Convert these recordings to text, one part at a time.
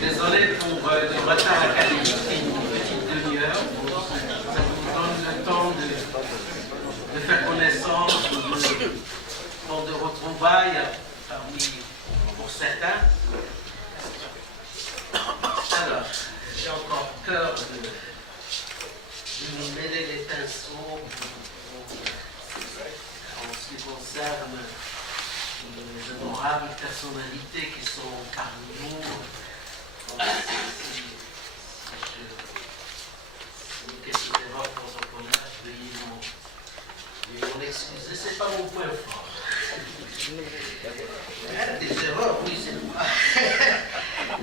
Désolé pour le retard académique, c'est une petite demi-heure. Ça vous donne le temps de faire connaissance, de retrouvailles parmi pour certains. Alors, j'ai encore peur de nous mêler les pinceaux en ce qui concerne les honorables personnalités qui sont parmi nous. Si quelques erreurs protocolaires, veuillez m'en excuser, c'est pas mon point fort. Des erreurs, oui, c'est moi.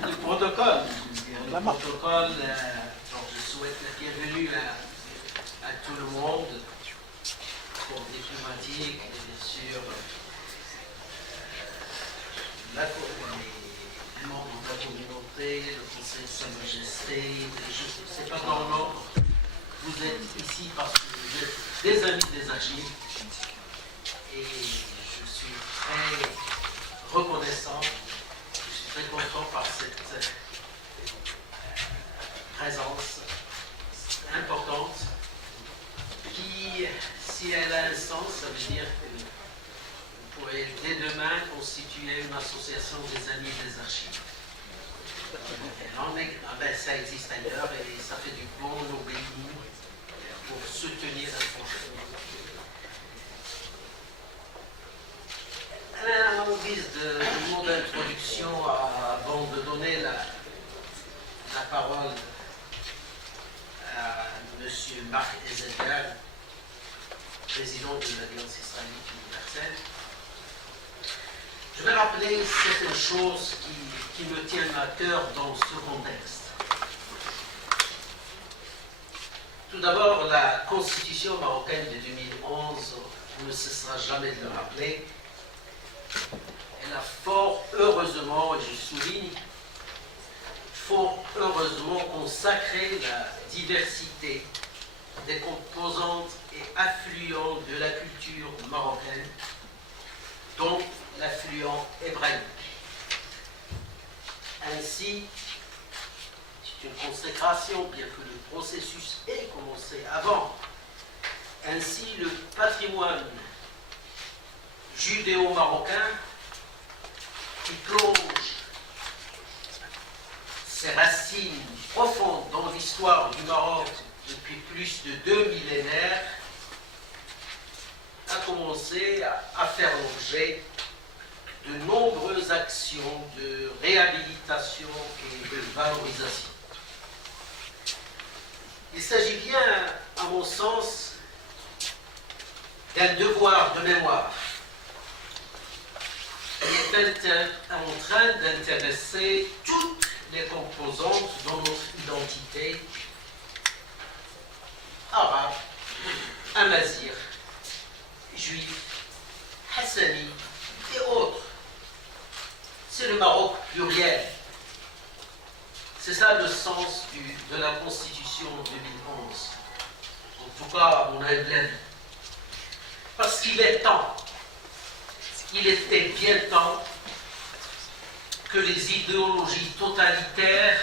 Le protocole, le protocole, donc je souhaite la bienvenue à tout le monde, pour diplomatique, et bien sûr, les membres de la communauté, le Conseil de Sa Majesté, je ne sais pas dans l'ordre. Vous êtes ici parce que vous êtes des amis des archives et je suis très reconnaissant, je suis très content par cette présence importante qui, si elle a un sens, ça veut dire que vous pourrez dès demain constituer une association des amis des archives. Ça existe ailleurs et ça fait du bon au pays pour soutenir un projet. En guise de mot d'introduction, avant de donner la parole à M. Marc Ezekiel, président de l'Alliance israélite universelle, je vais rappeler certaines choses qui me tiennent à cœur dans ce contexte. Tout d'abord, la Constitution marocaine de 2011, on ne cessera jamais de le rappeler, elle a fort heureusement, et je souligne, fort heureusement consacré la diversité des composantes et affluents de la culture marocaine, dont l'affluent hébraïque. Ainsi, c'est une consécration, bien que le processus ait commencé avant. Ainsi, le patrimoine judéo-marocain qui plonge ses racines profondes dans l'histoire du Maroc depuis plus de 2 millénaires a commencé à faire l'objet de nombreuses actions de réhabilitation et de valorisation. Il s'agit bien, à mon sens, d'un devoir de mémoire qui est en train d'intéresser toutes les composantes de notre identité arabe, amazigh, juif, hassani et autres. C'est le Maroc pluriel. C'est ça le sens de la Constitution 2011. En tout cas, à mon humble avis. Parce qu'il est temps, il était bien temps que les idéologies totalitaires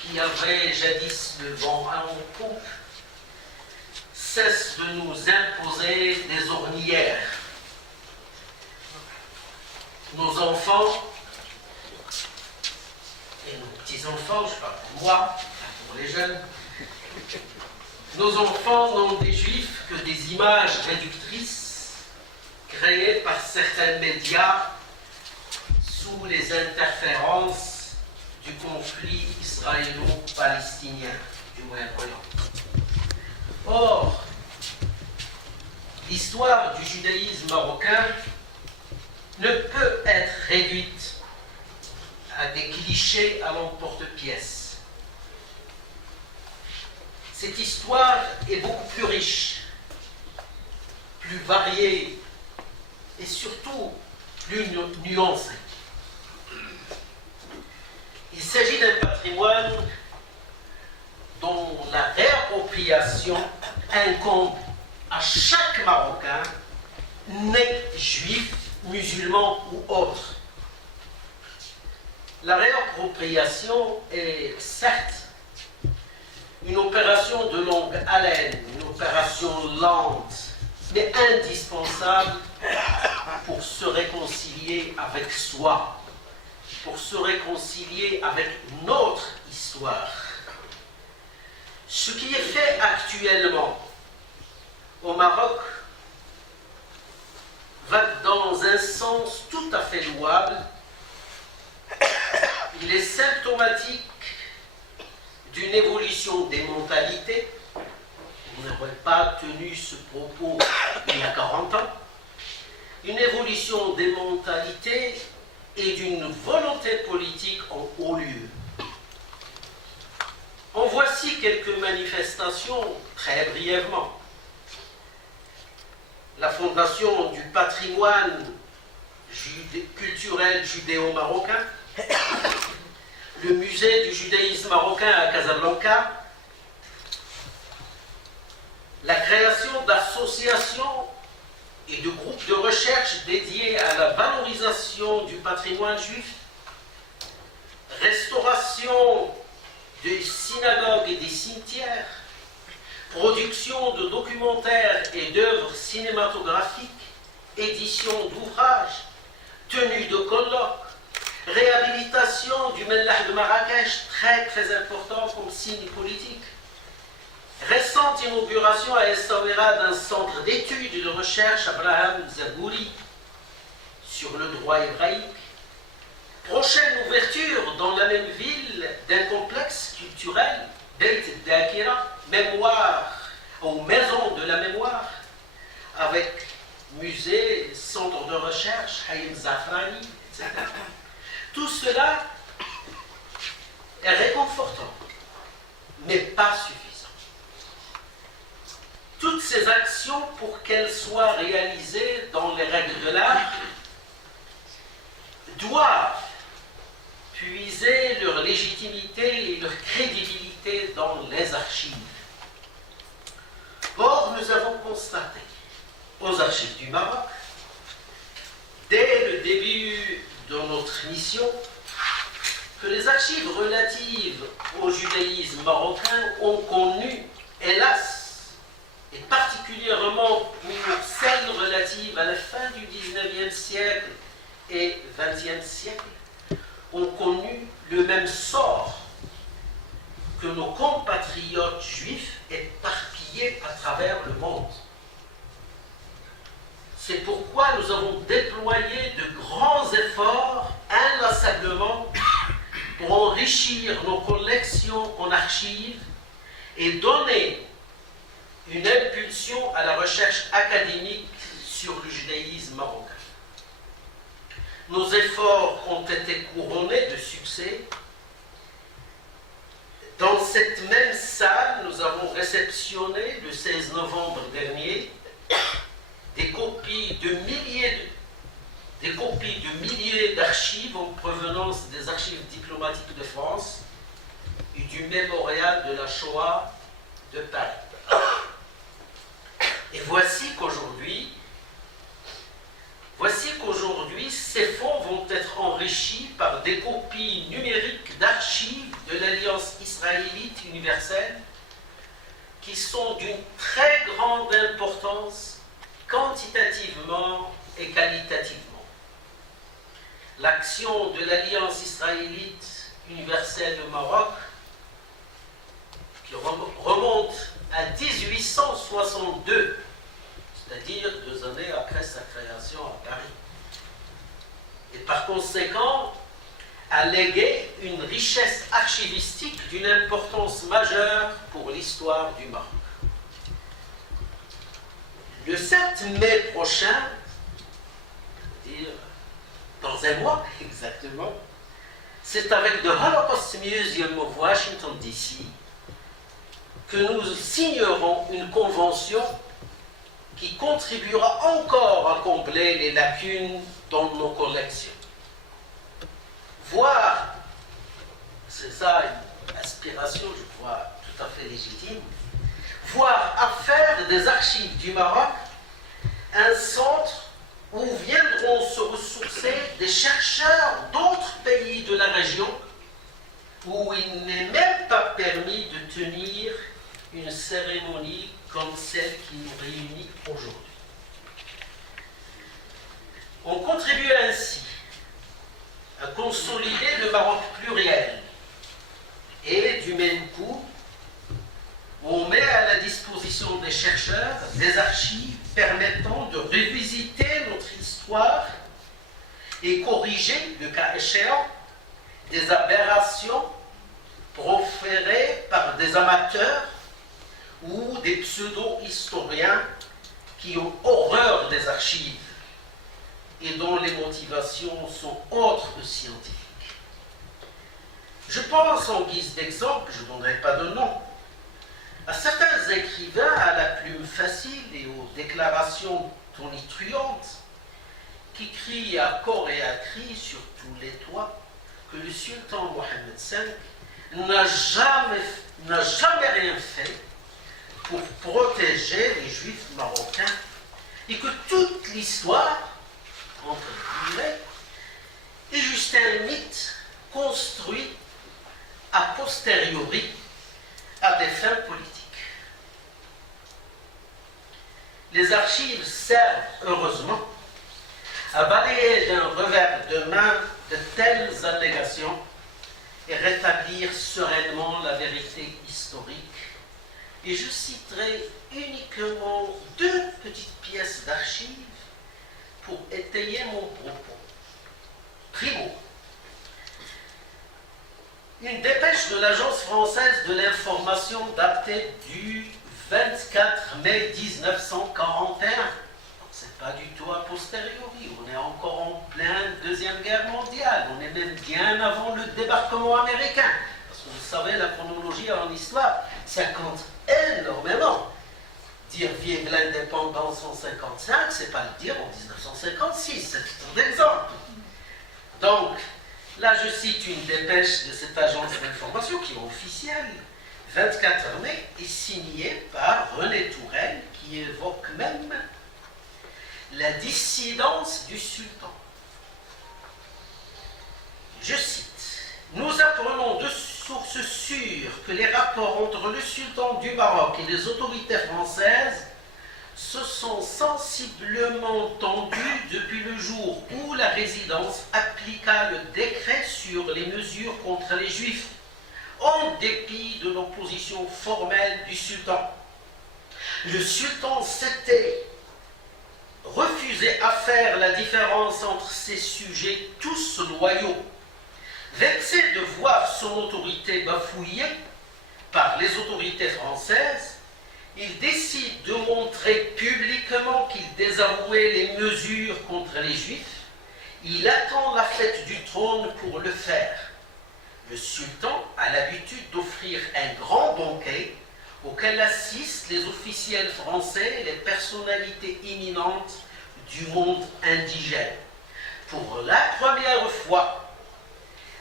qui avaient jadis le vent en poupe cessent de nous imposer des ornières. Nos enfants et nos petits-enfants, je parle pour moi, pour les jeunes, nos enfants n'ont des juifs que des images réductrices créées par certains médias sous les interférences du conflit israélo-palestinien du Moyen-Orient. Or, l'histoire du judaïsme marocain ne peut être réduite à des clichés à l'emporte-pièce. Cette histoire est beaucoup plus riche, plus variée et surtout plus nuancée. Il s'agit d'un patrimoine dont la réappropriation incombe à chaque Marocain, né juif, musulman ou autre. La réappropriation est certes une opération de longue haleine, une opération lente, mais indispensable pour se réconcilier avec soi, pour se réconcilier avec notre histoire. Ce qui est fait actuellement au Maroc va dans un sens tout à fait louable. Il est symptomatique d'une évolution des mentalités. On n'aurait pas tenu ce propos il y a 40 ans. Une évolution des mentalités et d'une volonté politique en haut lieu. En voici quelques manifestations très brièvement. La fondation du patrimoine culturel judéo-marocain, le musée du judaïsme marocain à Casablanca, la création d'associations et de groupes de recherche dédiés à la valorisation du patrimoine juif, restauration des synagogues et des cimetières, production de documentaires et d'œuvres cinématographiques, édition d'ouvrages, tenue de colloques, réhabilitation du Mellah de Marrakech, très important comme signe politique, récente inauguration à Essaouira d'un centre d'études et de recherche Abraham Zagouri sur le droit hébraïque, prochaine ouverture dans la même ville d'un complexe culturel, Beit Dakira, mémoire ou maison de la mémoire, avec musée, centre de recherche, Haïm Zafrani, etc. Tout cela est réconfortant, mais pas suffisant. Toutes ces actions, pour qu'elles soient réalisées dans les règles de l'art, doivent puiser leur légitimité et leur crédibilité dans les archives. Or, nous avons constaté aux archives du Maroc, dès le début de notre mission, que les archives relatives au judaïsme marocain ont connu, hélas, et particulièrement pour celles relatives à la fin du XIXe siècle et XXe siècle, ont connu le même sort que nos compatriotes juifs éparpillés à travers le monde. C'est pourquoi nous avons déployé de grands efforts inlassablement pour enrichir nos collections en archives et donner une impulsion à la recherche académique sur le judaïsme marocain. Nos efforts ont été couronnés de succès. Dans cette même salle, nous avons réceptionné le 16 novembre dernier des copies de milliers d'archives en provenance des archives diplomatiques de France et du mémorial de la Shoah de Paris. Et voici qu'aujourd'hui, ces fonds vont être enrichis par des copies numériques d'archives de l'Alliance israélite universelle qui sont d'une très grande importance quantitativement et qualitativement. L'action de l'Alliance israélite universelle au Maroc, qui remonte à 1862, c'est-à-dire 2 années après sa création à Paris, et par conséquent a légué une richesse archivistique d'une importance majeure pour l'histoire du Maroc. Le 7 mai prochain, c'est-à-dire dans un mois exactement, c'est avec le Holocaust Museum of Washington DC que nous signerons une convention qui contribuera encore à combler les lacunes dans nos collections. Voire, c'est ça une aspiration, je crois, tout à fait légitime, voire à faire des archives du Maroc un centre où viendront se ressourcer des chercheurs d'autres pays de la région où il n'est même pas permis de tenir une cérémonie comme celle qui nous réunit aujourd'hui. On contribue ainsi à consolider le Maroc pluriel et du même coup, on met à la disposition des chercheurs des archives permettant de revisiter notre histoire et corriger, le cas échéant, des aberrations proférées par des amateurs ou des pseudo-historiens qui ont horreur des archives et dont les motivations sont autres que scientifiques. Je pense, en guise d'exemple, je ne donnerai pas de nom, à certains écrivains à la plume facile et aux déclarations tonitruantes qui crient à corps et à cri sur tous les toits que le sultan Mohammed V n'a jamais rien fait pour protéger les juifs marocains et que toute l'histoire, entre guillemets, est juste un mythe construit a posteriori à des fins politiques. Les archives servent, heureusement, à balayer d'un revers de main de telles allégations et rétablir sereinement la vérité historique. Et je citerai uniquement 2 petites pièces d'archives pour étayer mon propos. Primo, une dépêche de l'Agence française de l'information datée du 24 mai 1941. C'est pas du tout a posteriori, on est encore en pleine Deuxième Guerre mondiale, on est même bien avant le débarquement américain. Parce que vous savez, la chronologie en histoire, ça compte énormément. Dire vive l'indépendance en 1955, c'est pas le dire en 1956, c'est un exemple. Donc, là je cite une dépêche de cette agence d'information qui est officielle, 24 mai, et signée par René Tourelle, qui évoque même la dissidence du sultan. Je cite, « Nous apprenons de sources sûres que les rapports entre le sultan du Maroc et les autorités françaises se sont sensiblement tendus depuis le jour où la résidence appliqua le décret sur les mesures contre les Juifs, en dépit de l'opposition formelle du sultan. Le sultan s'était refusé à faire la différence entre ses sujets tous loyaux. Vexé de voir son autorité bafouillée par les autorités françaises, il décide de montrer publiquement qu'il désavouait les mesures contre les Juifs. Il attend la fête du trône pour le faire. Le sultan a l'habitude d'offrir un grand banquet auquel assistent les officiels français et les personnalités éminentes du monde indigène. Pour la première fois,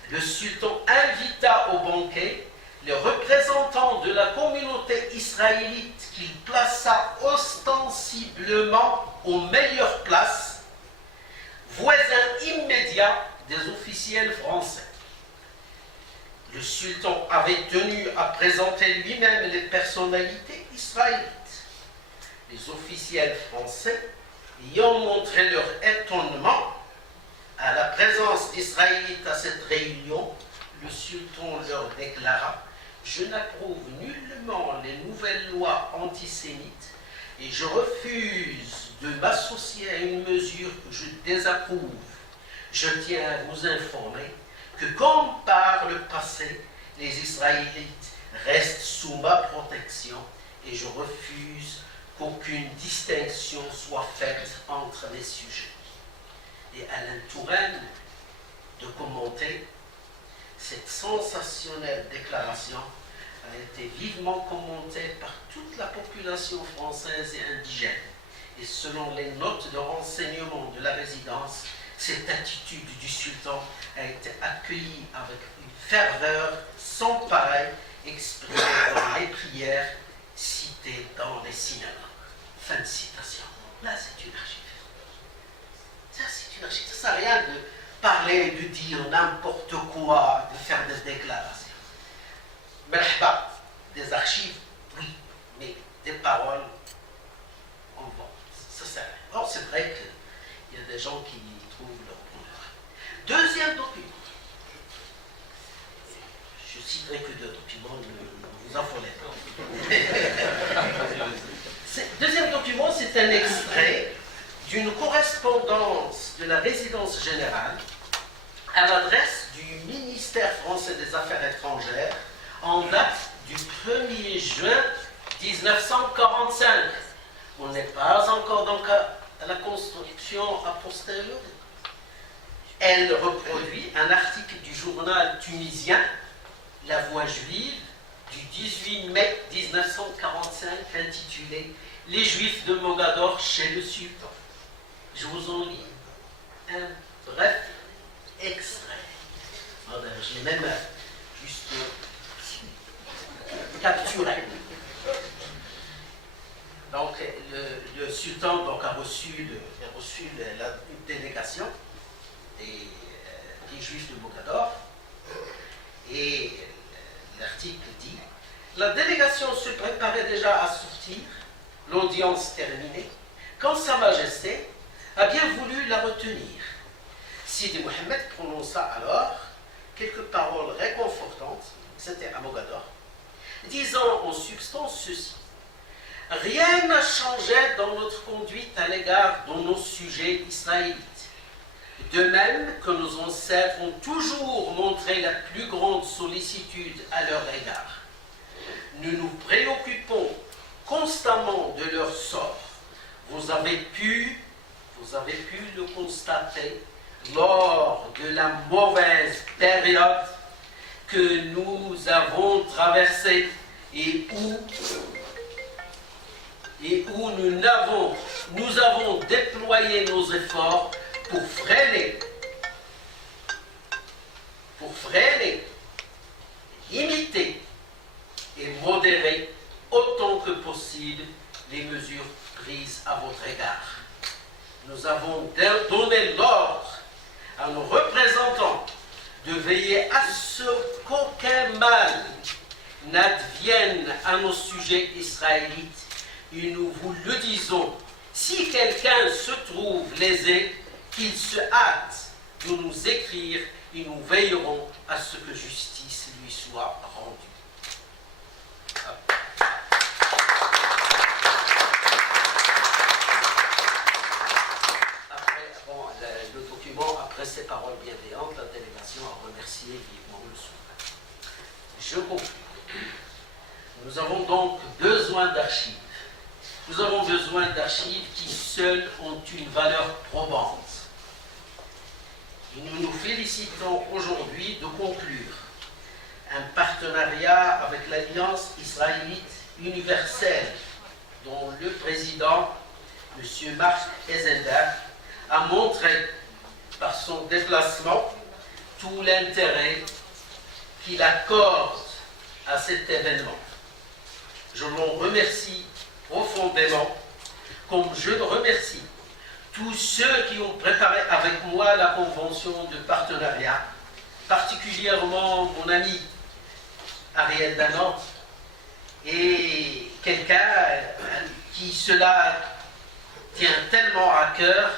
le sultan invita au banquet les représentants de la communauté israélite qu'il plaça ostensiblement aux meilleures places, voisins immédiats des officiels français. Le sultan avait tenu à présenter lui-même les personnalités israélites. Les officiels français, ayant montré leur étonnement à la présence d'Israélites à cette réunion, le sultan leur déclara « Je n'approuve nullement les nouvelles lois antisémites et je refuse de m'associer à une mesure que je désapprouve. Je tiens à vous informer que comme par le passé, les Israélites restent sous ma protection et je refuse qu'aucune distinction soit faite entre les sujets. » Et Alain Touraine de commenter cette sensationnelle déclaration a été vivement commentée par toute la population française et indigène. Et selon les notes de renseignement de la résidence, cette attitude du sultan a été accueillie avec une ferveur sans pareil exprimée dans les prières citées dans les synagogues. Fin de citation. Là, c'est une archive. Ça, c'est une archive. Ça ne sert à rien de parler, de dire n'importe quoi, de faire des déclarations. Merhaba, des archives, oui, mais des paroles, on va. Ça sert à rien. Or, c'est vrai qu'il y a des gens qui trouvent leur bonheur. Deuxième document. Je citerai que deux documents, ne vous affolez pas. Deuxième document, c'est un extrait d'une correspondance de la résidence générale à l'adresse du ministère français des Affaires étrangères en date du 1er juin 1945. On n'est pas encore donc à la construction a posteriori. Elle reproduit un article du journal tunisien La Voix juive du 18 mai 1945 intitulé « Les Juifs de Mogador chez le Sultan ». Je vous en lis un bref extrait. Je l'ai même juste capturé. Donc, le sultan donc, a reçu une délégation des Juifs de Mogador. Et l'article dit « La délégation se préparait déjà à sortir, l'audience terminée, quand Sa Majesté a bien voulu la retenir. Sidi Mohamed prononça alors quelques paroles réconfortantes, c'était à Mogador, disant en substance ceci. Rien n'a changé dans notre conduite à l'égard de nos sujets israélites. De même que nos ancêtres ont toujours montré la plus grande sollicitude à leur égard. Nous nous préoccupons constamment de leur sort. Vous avez pu le constater lors de la mauvaise période que nous avons traversée et où nous avons déployé nos efforts pour freiner, imiter et modérer autant que possible les mesures prises à votre égard. Nous avons donné l'ordre à nos représentants de veiller à ce qu'aucun mal n'advienne à nos sujets israélites. Et nous vous le disons, si quelqu'un se trouve lésé, qu'il se hâte de nous écrire et nous veillerons à ce que justice lui soit rendue. Le document, après ces paroles bienveillantes, la délégation a remercié vivement le souverain. Je conclue. Nous avons donc besoin d'archives. Nous avons besoin d'archives qui seules ont une valeur probante. Et nous nous félicitons aujourd'hui de conclure un partenariat avec l'Alliance israélite universelle, dont le président, M. Marc Eisenberg, a montré par son déplacement tout l'intérêt qu'il accorde à cet événement. Je l'en remercie profondément, comme je remercie tous ceux qui ont préparé avec moi la convention de partenariat, particulièrement mon ami Ariel Danan, et quelqu'un qui cela tient tellement à cœur,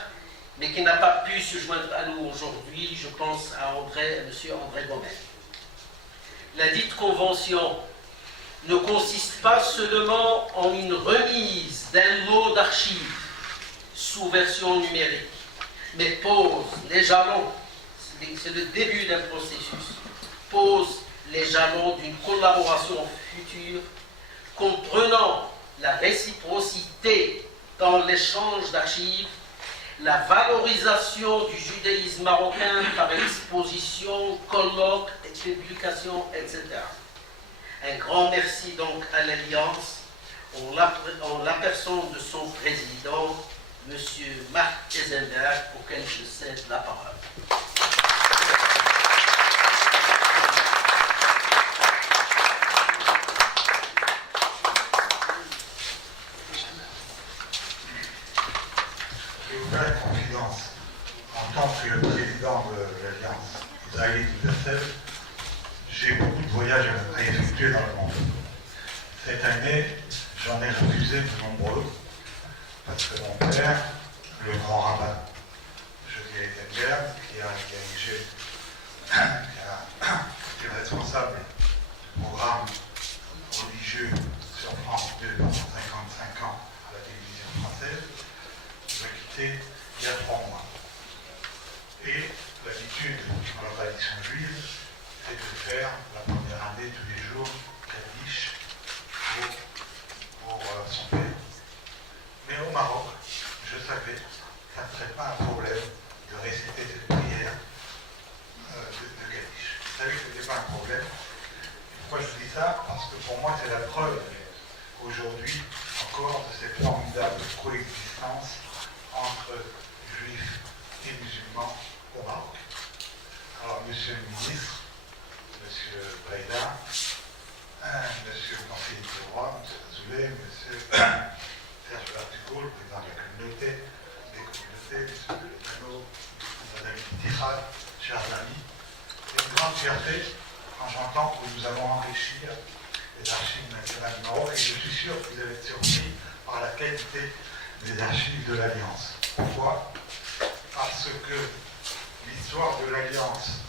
mais qui n'a pas pu se joindre à nous aujourd'hui. Je pense à M. André Gomez. La dite convention ne consiste pas seulement en une remise d'un lot d'archives sous version numérique, mais pose les jalons, c'est le début d'un processus, pose les jalons d'une collaboration future comprenant la réciprocité dans l'échange d'archives, la valorisation du judaïsme marocain par exposition, colloques, publications, etc. Un grand merci donc à l'Alliance, en la personne de son président, M. Marc Eisenberg, auquel je cède la parole. Je vous ferai confidence. En tant que président de l'Alliance israélite universelle, j'ai beaucoup de voyages à effectuer dans le monde. Cette année, j'en ai refusé de nombreux, parce que mon père, le grand rabbin José Eisenberg, qui a dirigé, qui est responsable du programme religieux sur France 2 pendant 55 ans à la télévision française, m'a quitté il y a 3 mois. Et l'habitude dans la tradition juive, c'est de faire la première année tous les jours Kaddish pour son père. Mais au Maroc, je savais que ça ne serait pas un problème de réciter cette prière de Kaddish. Je savais que ce n'était pas un problème. Pourquoi je dis ça? Parce que pour moi, c'est la preuve aujourd'hui encore de cette formidable coexistence entre juifs et musulmans au Maroc. Alors, monsieur le ministre, monsieur Braïda, monsieur le conseiller du roi, monsieur Azoulay, monsieur Serge Bardugo, le président de la communauté, des communautés, monsieur Delano, madame Tihad, chers amis, c'est une grande fierté quand j'entends que nous allons enrichir les archives nationales du Maroc, et je suis sûr que vous allez être surpris par la qualité des archives de l'Alliance. Pourquoi? Parce que l'histoire de l'Alliance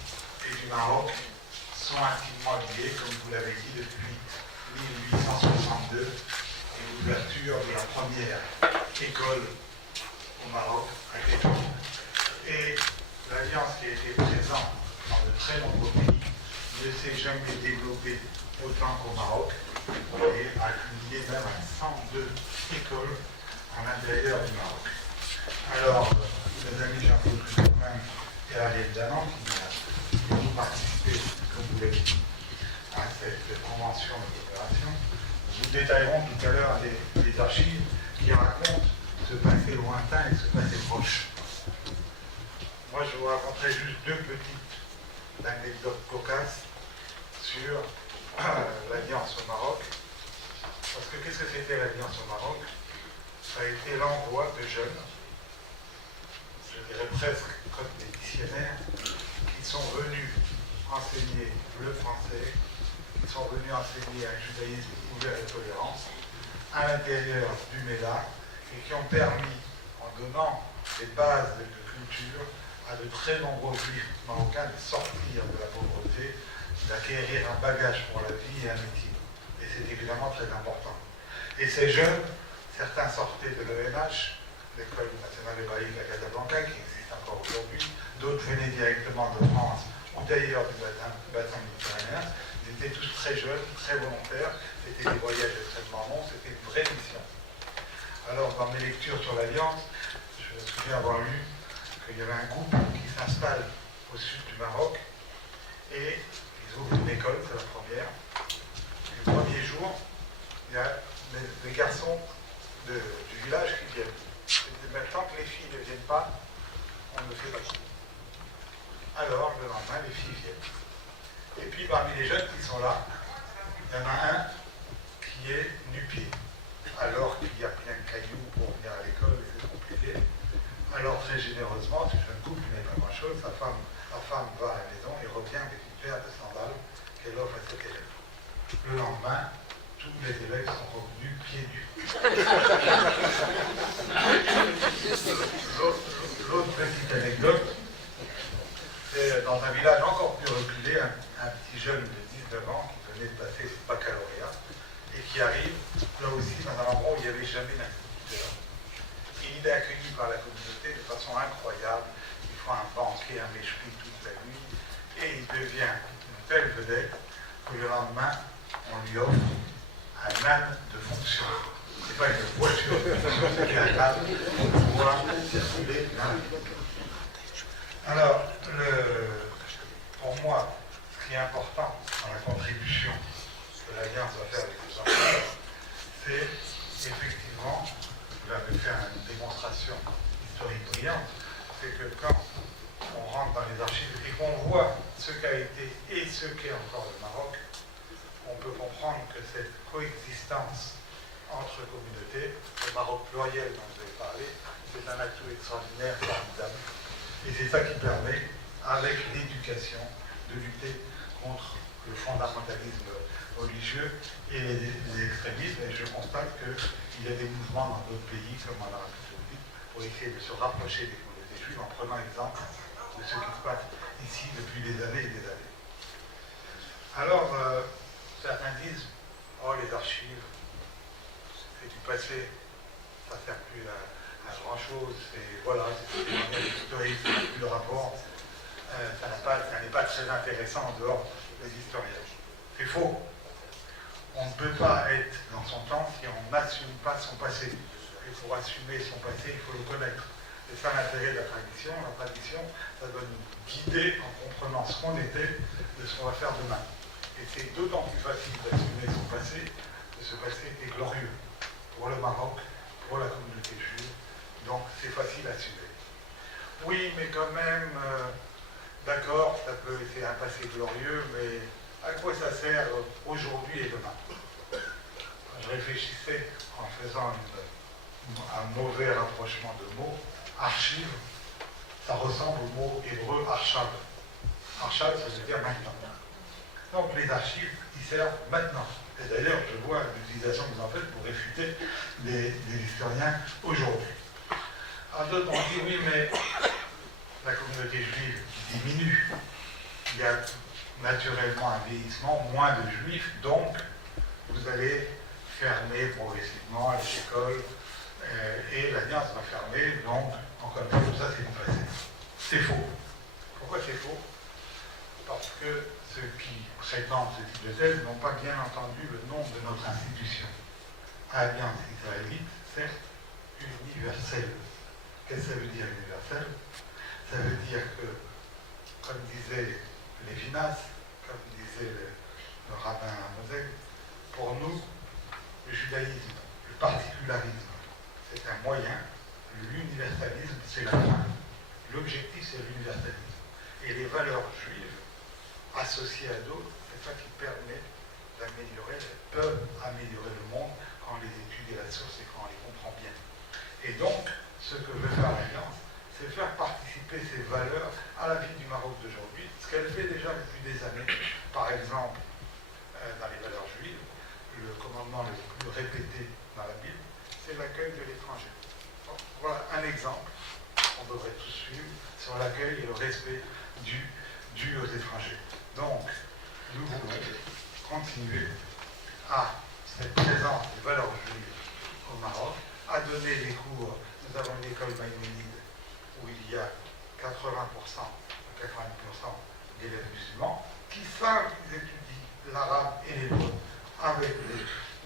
et du Maroc sont intimement liées, comme vous l'avez dit, depuis 1862 et l'ouverture de la première école au Maroc, à Tétouan. Et l'Alliance qui a été présente dans de très nombreux pays ne s'est jamais développée autant qu'au Maroc et a culminé même à 102 écoles à l'intérieur du Maroc. Alors, mes amis Jean-Claude Crucomin et Ariel Danan, qui ont participé, comme vous l'avez dit, à cette convention de coopération, vous détailleront tout à l'heure des archives qui racontent ce passé lointain et ce passé proche. Moi, je vous raconterai juste 2 petites anecdotes cocasses sur l'Alliance au Maroc. Parce que qu'est-ce que c'était l'Alliance au Maroc? Ça a été l'envoi de jeunes, je dirais presque comme des missionnaires, qui sont venus enseigner le français, qui sont venus enseigner un judaïsme ouvert et tolérant à l'intérieur du MELA, et qui ont permis, en donnant des bases de culture, à de très nombreux juifs marocains de sortir de la pauvreté, d'acquérir un bagage pour la vie et un métier. Et c'est évidemment très important. Et ces jeunes, certains sortaient de l'ENH, l'école nationale hébraïque à Casablanca, qui existe encore aujourd'hui, d'autres venaient directement de France ou d'ailleurs du bassin méditerranéen. Ils étaient tous très jeunes, très volontaires, c'était des voyages extrêmement longs, c'était une vraie mission. Alors, dans mes lectures sur l'Alliance, je me souviens avoir lu qu'il y avait un groupe qui s'installe au sud du Maroc et ils ouvrent une école, c'est la première. Et le premier jour, il y a des garçons du village qui viennent. Et même tant que les filles ne viennent pas, on ne fait pas tout. Alors, le lendemain, les filles viennent. Et puis, parmi les jeunes qui sont là, il y en a un qui est nu-pied. Alors qu'il y a plein de cailloux pour venir à l'école, et c'est compliqué. Alors, très généreusement, ce jeune couple n'est pas grand-chose, la femme va à la maison et revient avec une paire de sandales qu'elle offre à cet élève. Le lendemain, tous les élèves sont revenus pieds nus. L'autre petite anecdote, c'est dans un village encore plus reculé, un petit jeune de 19 ans qui venait de passer son baccalauréat et qui arrive, là aussi, dans un endroit où il n'y avait jamais d'instituteur. Il est accueilli par la communauté de façon incroyable. Il faut un banquet, un mèche-pie toute la nuit, et il devient une telle vedette que le lendemain, on lui offre un âne de fonction. C'est pas une voiture de fonction, c'est un âne pour pouvoir circuler l'âne. Alors, pour moi, ce qui est important dans la contribution que l'Alliance va faire avec les enfants, c'est effectivement, vous l'avez fait une démonstration historique brillante, c'est que quand on rentre dans les archives et qu'on voit ce qu'a été et ce qu'est encore le Maroc, on peut comprendre que cette coexistence entre communautés, le Maroc pluriel dont vous avez parlé, c'est un atout extraordinaire, formidable. Et c'est ça qui permet, avec l'éducation, de lutter contre le fondamentalisme religieux et les extrémismes. Et je constate qu'il y a des mouvements dans d'autres pays, comme en Arabie Saoudite, pour essayer de se rapprocher des communautés juives en prenant exemple de ce qui se passe ici depuis des années et des années. Alors, certains disent, oh, les archives, c'est du passé, ça ne sert plus à grand-chose, voilà, c'est une manière historique, plus le rapport, ça n'est pas très intéressant en dehors des historiens. C'est faux. On ne peut pas être dans son temps si on n'assume pas son passé. Et pour assumer son passé, il faut le connaître. C'est ça l'intérêt de la tradition. La tradition, ça doit nous guider en comprenant ce qu'on était, de ce qu'on va faire demain. Et c'est d'autant plus facile d'assumer son passé que ce passé était glorieux pour le Maroc, pour la communauté juive. Donc c'est facile à assumer. Oui, mais quand même, d'accord, ça peut être un passé glorieux, mais à quoi ça sert aujourd'hui et demain? Je réfléchissais en faisant un mauvais rapprochement de mots. Archive, ça ressemble au mot hébreu archav. Archav, ça veut dire maintenant. Donc les archives, ils servent maintenant. Et d'ailleurs, je vois l'utilisation que vous en faites pour réfuter les historiens aujourd'hui. Alors d'autres ont dit, oui, mais la communauté juive diminue. Il y a naturellement un vieillissement, moins de juifs, donc vous allez fermer progressivement les écoles et l'Alliance va fermer, donc encore une fois, tout ça c'est du passé. C'est faux. Pourquoi c'est faux? Parce que ceux qui prétendent ce type de thèse n'ont pas bien entendu le nom de notre institution. Alliance israélite, certes, universelle. Qu'est-ce que ça veut dire universelle? Ça veut dire que, comme disait Lévinas, comme disait le rabbin Moselle, pour nous, le judaïsme, le particularisme, c'est un moyen, l'universalisme, c'est la fin. L'objectif, c'est l'universalisme. Et les valeurs juives, associées à d'autres, c'est ça qui permet d'améliorer, peuvent améliorer le monde quand on les étudie à la source et quand on les comprend bien. Et donc, ce que veut faire l'Alliance, c'est faire participer ces valeurs à la vie du Maroc d'aujourd'hui, ce qu'elle fait déjà depuis des années. Par exemple, dans les valeurs juives, le commandement le plus répété dans la Bible, c'est l'accueil de l'étranger. Bon, voilà un exemple, on devrait tous suivre, sur l'accueil et le respect dû aux étrangers. Donc, nous voulons continuer à cette présence des valeurs juives au Maroc, à donner des cours. Nous avons une école maïmonide où il y a 80% d'élèves musulmans qui savent qu'ils étudient l'arabe et l'hébreu avec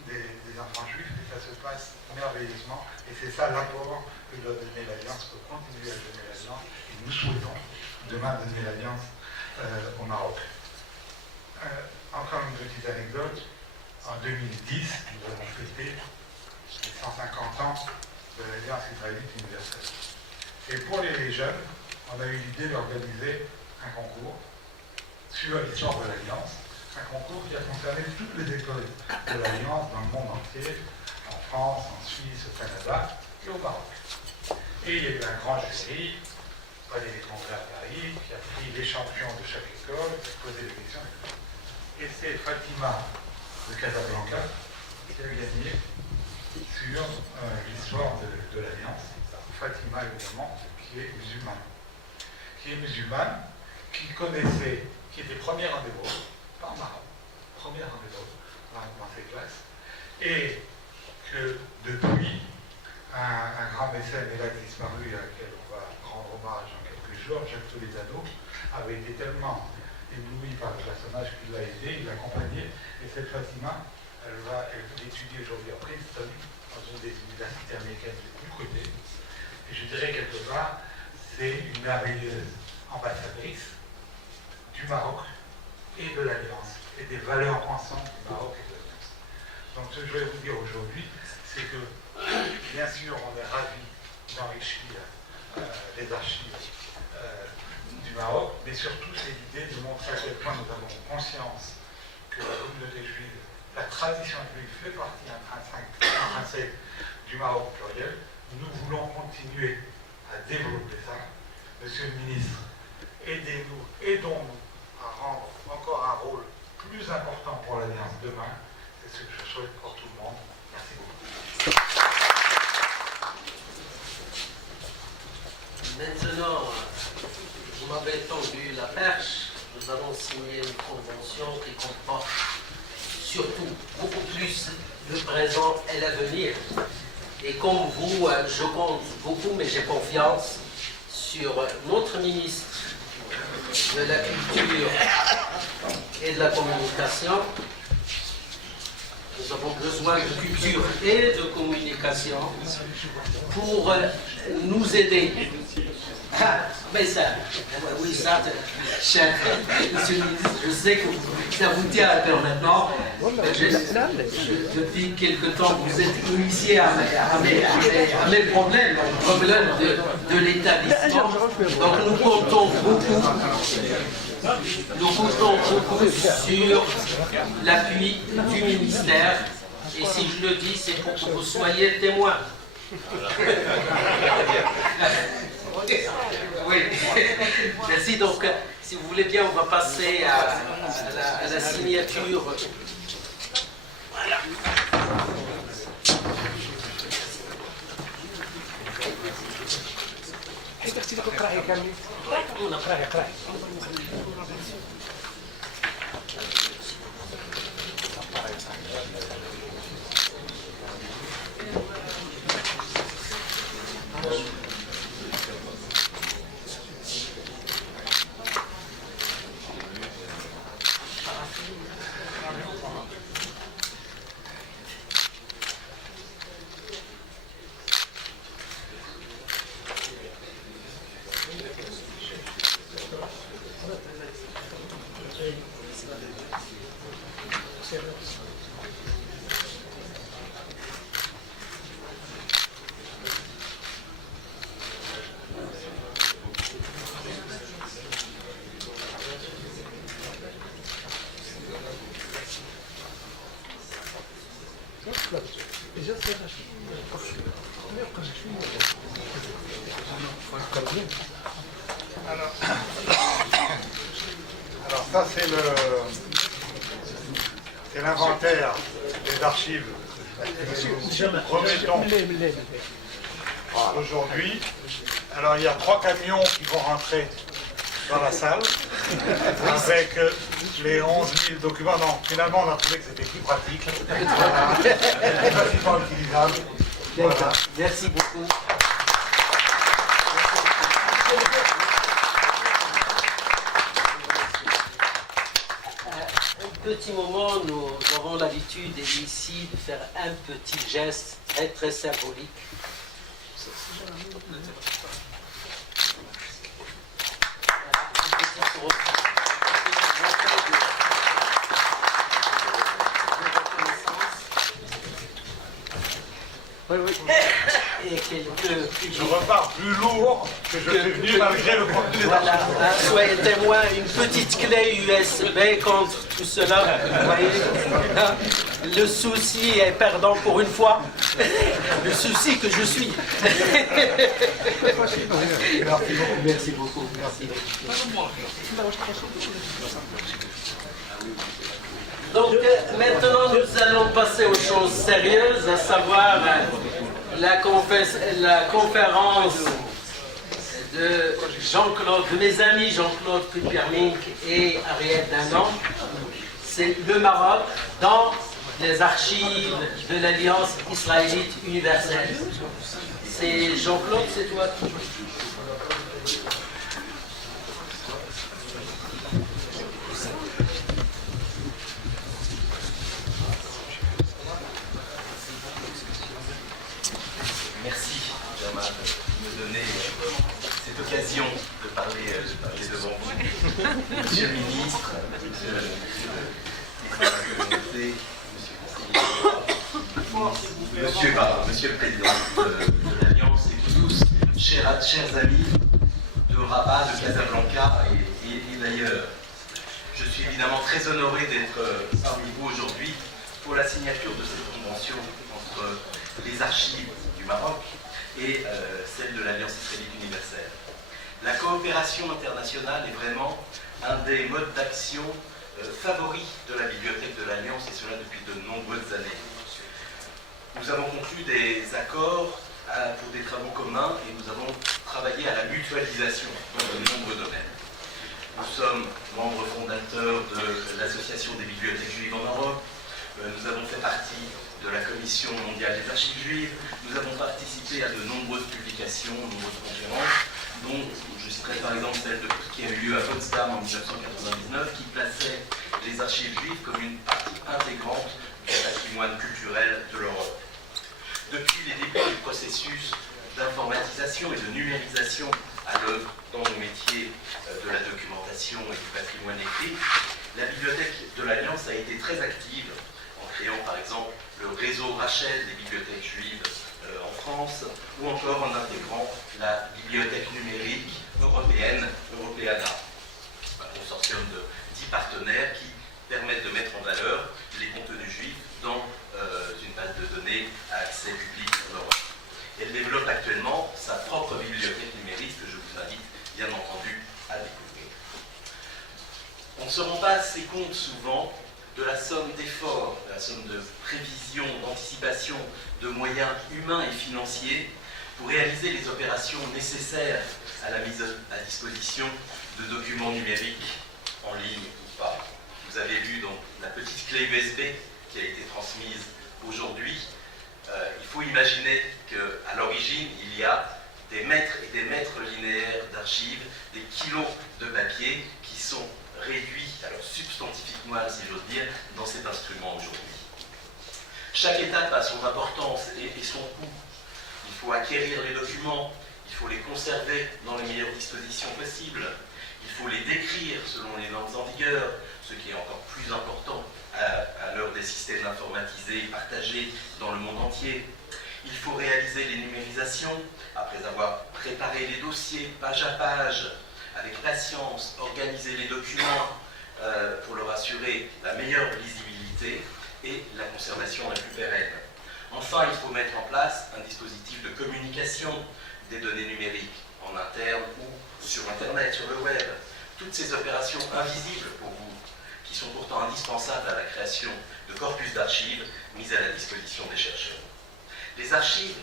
des enfants juifs, et ça se passe merveilleusement. Et c'est ça l'apport que doit donner l'Alliance, pour continuer à donner l'Alliance. Et nous souhaitons demain donner l'Alliance au Maroc. Encore une petite anecdote. En 2010, nous avons fêté les 150 ans de l'Alliance israélite universelle. Et pour les jeunes, on a eu l'idée d'organiser un concours sur l'histoire de l'Alliance, un concours qui a concerné toutes les écoles de l'Alliance dans le monde entier, en France, en Suisse, au Canada et au Maroc. Et il y a eu un grand jury, Palais des Congrès à Paris, qui a pris les champions de chaque école, qui a posé des questions. Et c'est Fatima de Casablanca qui a gagné sur l'histoire de l'Alliance. Fatima, évidemment, qui est musulmane. Qui connaissait, qui était première en hébreu, pas en arabe, première en hébreu dans ses classes, et que depuis, un grand mécène, il a disparu, à laquelle on va rendre hommage en quelques jours, Jacques Toledano, avait été tellement ébloui par le personnage qui l'a aidé, il l'a accompagné, et cette Fatima, elle étudie aujourd'hui à Princeton, dans une des universités américaines les plus cotées, et je dirais quelque part, c'est une merveilleuse ambassadrice du Maroc et de l'Alliance, et des valeurs ensemble du Maroc et de l'Alliance. Donc ce que je vais vous dire aujourd'hui, c'est que, bien sûr, on est ravis d'enrichir les archives du Maroc, mais surtout c'est l'idée de montrer à quel point nous avons conscience que la communauté juive, la tradition juive fait partie intrinsèque du Maroc pluriel. Nous voulons continuer à développer ça. Monsieur le ministre, aidez-nous, aidons-nous à rendre encore un rôle plus plus important pour l'Alliance demain, c'est ce que je souhaite pour tout le monde. Merci beaucoup. Maintenant, vous m'avez tendu la perche. Nous allons signer une convention qui comporte surtout beaucoup plus le présent et l'avenir. Et comme vous, je compte beaucoup, mais j'ai confiance sur notre ministre de la Culture et de la Communication. Nous avons besoin de culture et de communication pour nous aider. Ah, mais ça, oui, ça, cher monsieur le ministre, je sais que ça vous tient à cœur maintenant. Depuis quelque temps, vous êtes initié à mes problèmes, aux problèmes de l'établissement. Donc nous comptons beaucoup sur l'appui du ministère. Et si je le dis, c'est pour que vous soyez témoins. Oui, merci. Donc, si vous voulez bien, on va passer à la signature. Voilà. Alors ça c'est l'inventaire des archives que nous remettons aujourd'hui. Alors il y a 3 camions qui vont rentrer dans la salle avec les 11 000 documents. Non, finalement on a trouvé que c'était plus pratique, plus facilement utilisable. Voilà. Merci beaucoup. Un petit moment, nous avons l'habitude ici de faire un petit geste très très symbolique. Oui, oui. Et je repars plus lourd que je suis venu malgré le contenu des voilà, soyez témoin, une petite clé USB contre tout cela. Vous voyez, le souci est perdant pour une fois. Le souci que je suis. Merci beaucoup. Merci. Donc maintenant nous allons passer aux choses sérieuses, à savoir la conférence de Jean-Claude, de mes amis Jean-Claude Kupermink et Ariel Danan. C'est le Maroc dans les archives de l'Alliance israélite universelle. C'est Jean-Claude, c'est toi qui... Merci, Germain, de me donner cette occasion de parler devant vous. Monsieur le ministre, monsieur le président de l'Alliance et tous, chers amis de Rabat, de Casablanca et d'ailleurs. Je suis évidemment très honoré d'être parmi vous aujourd'hui pour la signature de cette convention entre les archives du Maroc et celle de l'Alliance israélite universelle. La coopération internationale est vraiment un des modes d'action favori de la Bibliothèque de l'Alliance, et cela depuis de nombreuses années. Nous avons conclu des accords pour des travaux communs et nous avons travaillé à la mutualisation dans de nombreux domaines. Nous sommes membres fondateurs de l'Association des bibliothèques juives en Europe. Nous avons fait partie de la Commission mondiale des archives juives. Nous avons participé à de nombreuses publications, de nombreuses conférences, dont je citerai par exemple celle qui a eu lieu à Potsdam en 1999, qui plaçait les archives juives comme une partie intégrante du patrimoine culturel de l'Europe. Depuis les débuts du processus d'informatisation et de numérisation à l'œuvre dans nos métiers de la documentation et du patrimoine écrit, la Bibliothèque de l'Alliance a été très active en créant par exemple le réseau Rachel des bibliothèques juives en France, ou encore en intégrant la bibliothèque numérique européenne, Europeana, un consortium de 10 partenaires qui permettent de mettre en valeur les contenus juifs dans une base de données à accès public en Europe. Elle développe actuellement sa propre bibliothèque numérique que je vous invite bien entendu à découvrir. On ne se rend pas assez compte souvent de la somme d'efforts, de la somme de prévision, d'anticipation, de moyens humains et financiers pour réaliser les opérations nécessaires à la mise à disposition de documents numériques en ligne ou pas. Vous avez vu donc la petite clé USB qui a été transmise aujourd'hui. Il faut imaginer qu'à l'origine, il y a des mètres et des mètres linéaires d'archives, des kilos de papier qui sont réduits, alors substantifiquement si j'ose dire, dans cet instrument aujourd'hui. Chaque étape a son importance et son coût. Il faut acquérir les documents, il faut les conserver dans les meilleures dispositions possibles, il faut les décrire selon les normes en vigueur, ce qui est encore plus important à l'heure des systèmes informatisés et partagés dans le monde entier. Il faut réaliser les numérisations après avoir préparé les dossiers page à page, avec patience, organiser les documents pour leur assurer la meilleure lisibilité et la conservation la plus pérenne. Enfin, il faut mettre en place un dispositif de communication des données numériques en interne ou sur Internet, sur le web. Toutes ces opérations invisibles pour vous, qui sont pourtant indispensables à la création de corpus d'archives mis à la disposition des chercheurs. Les archives,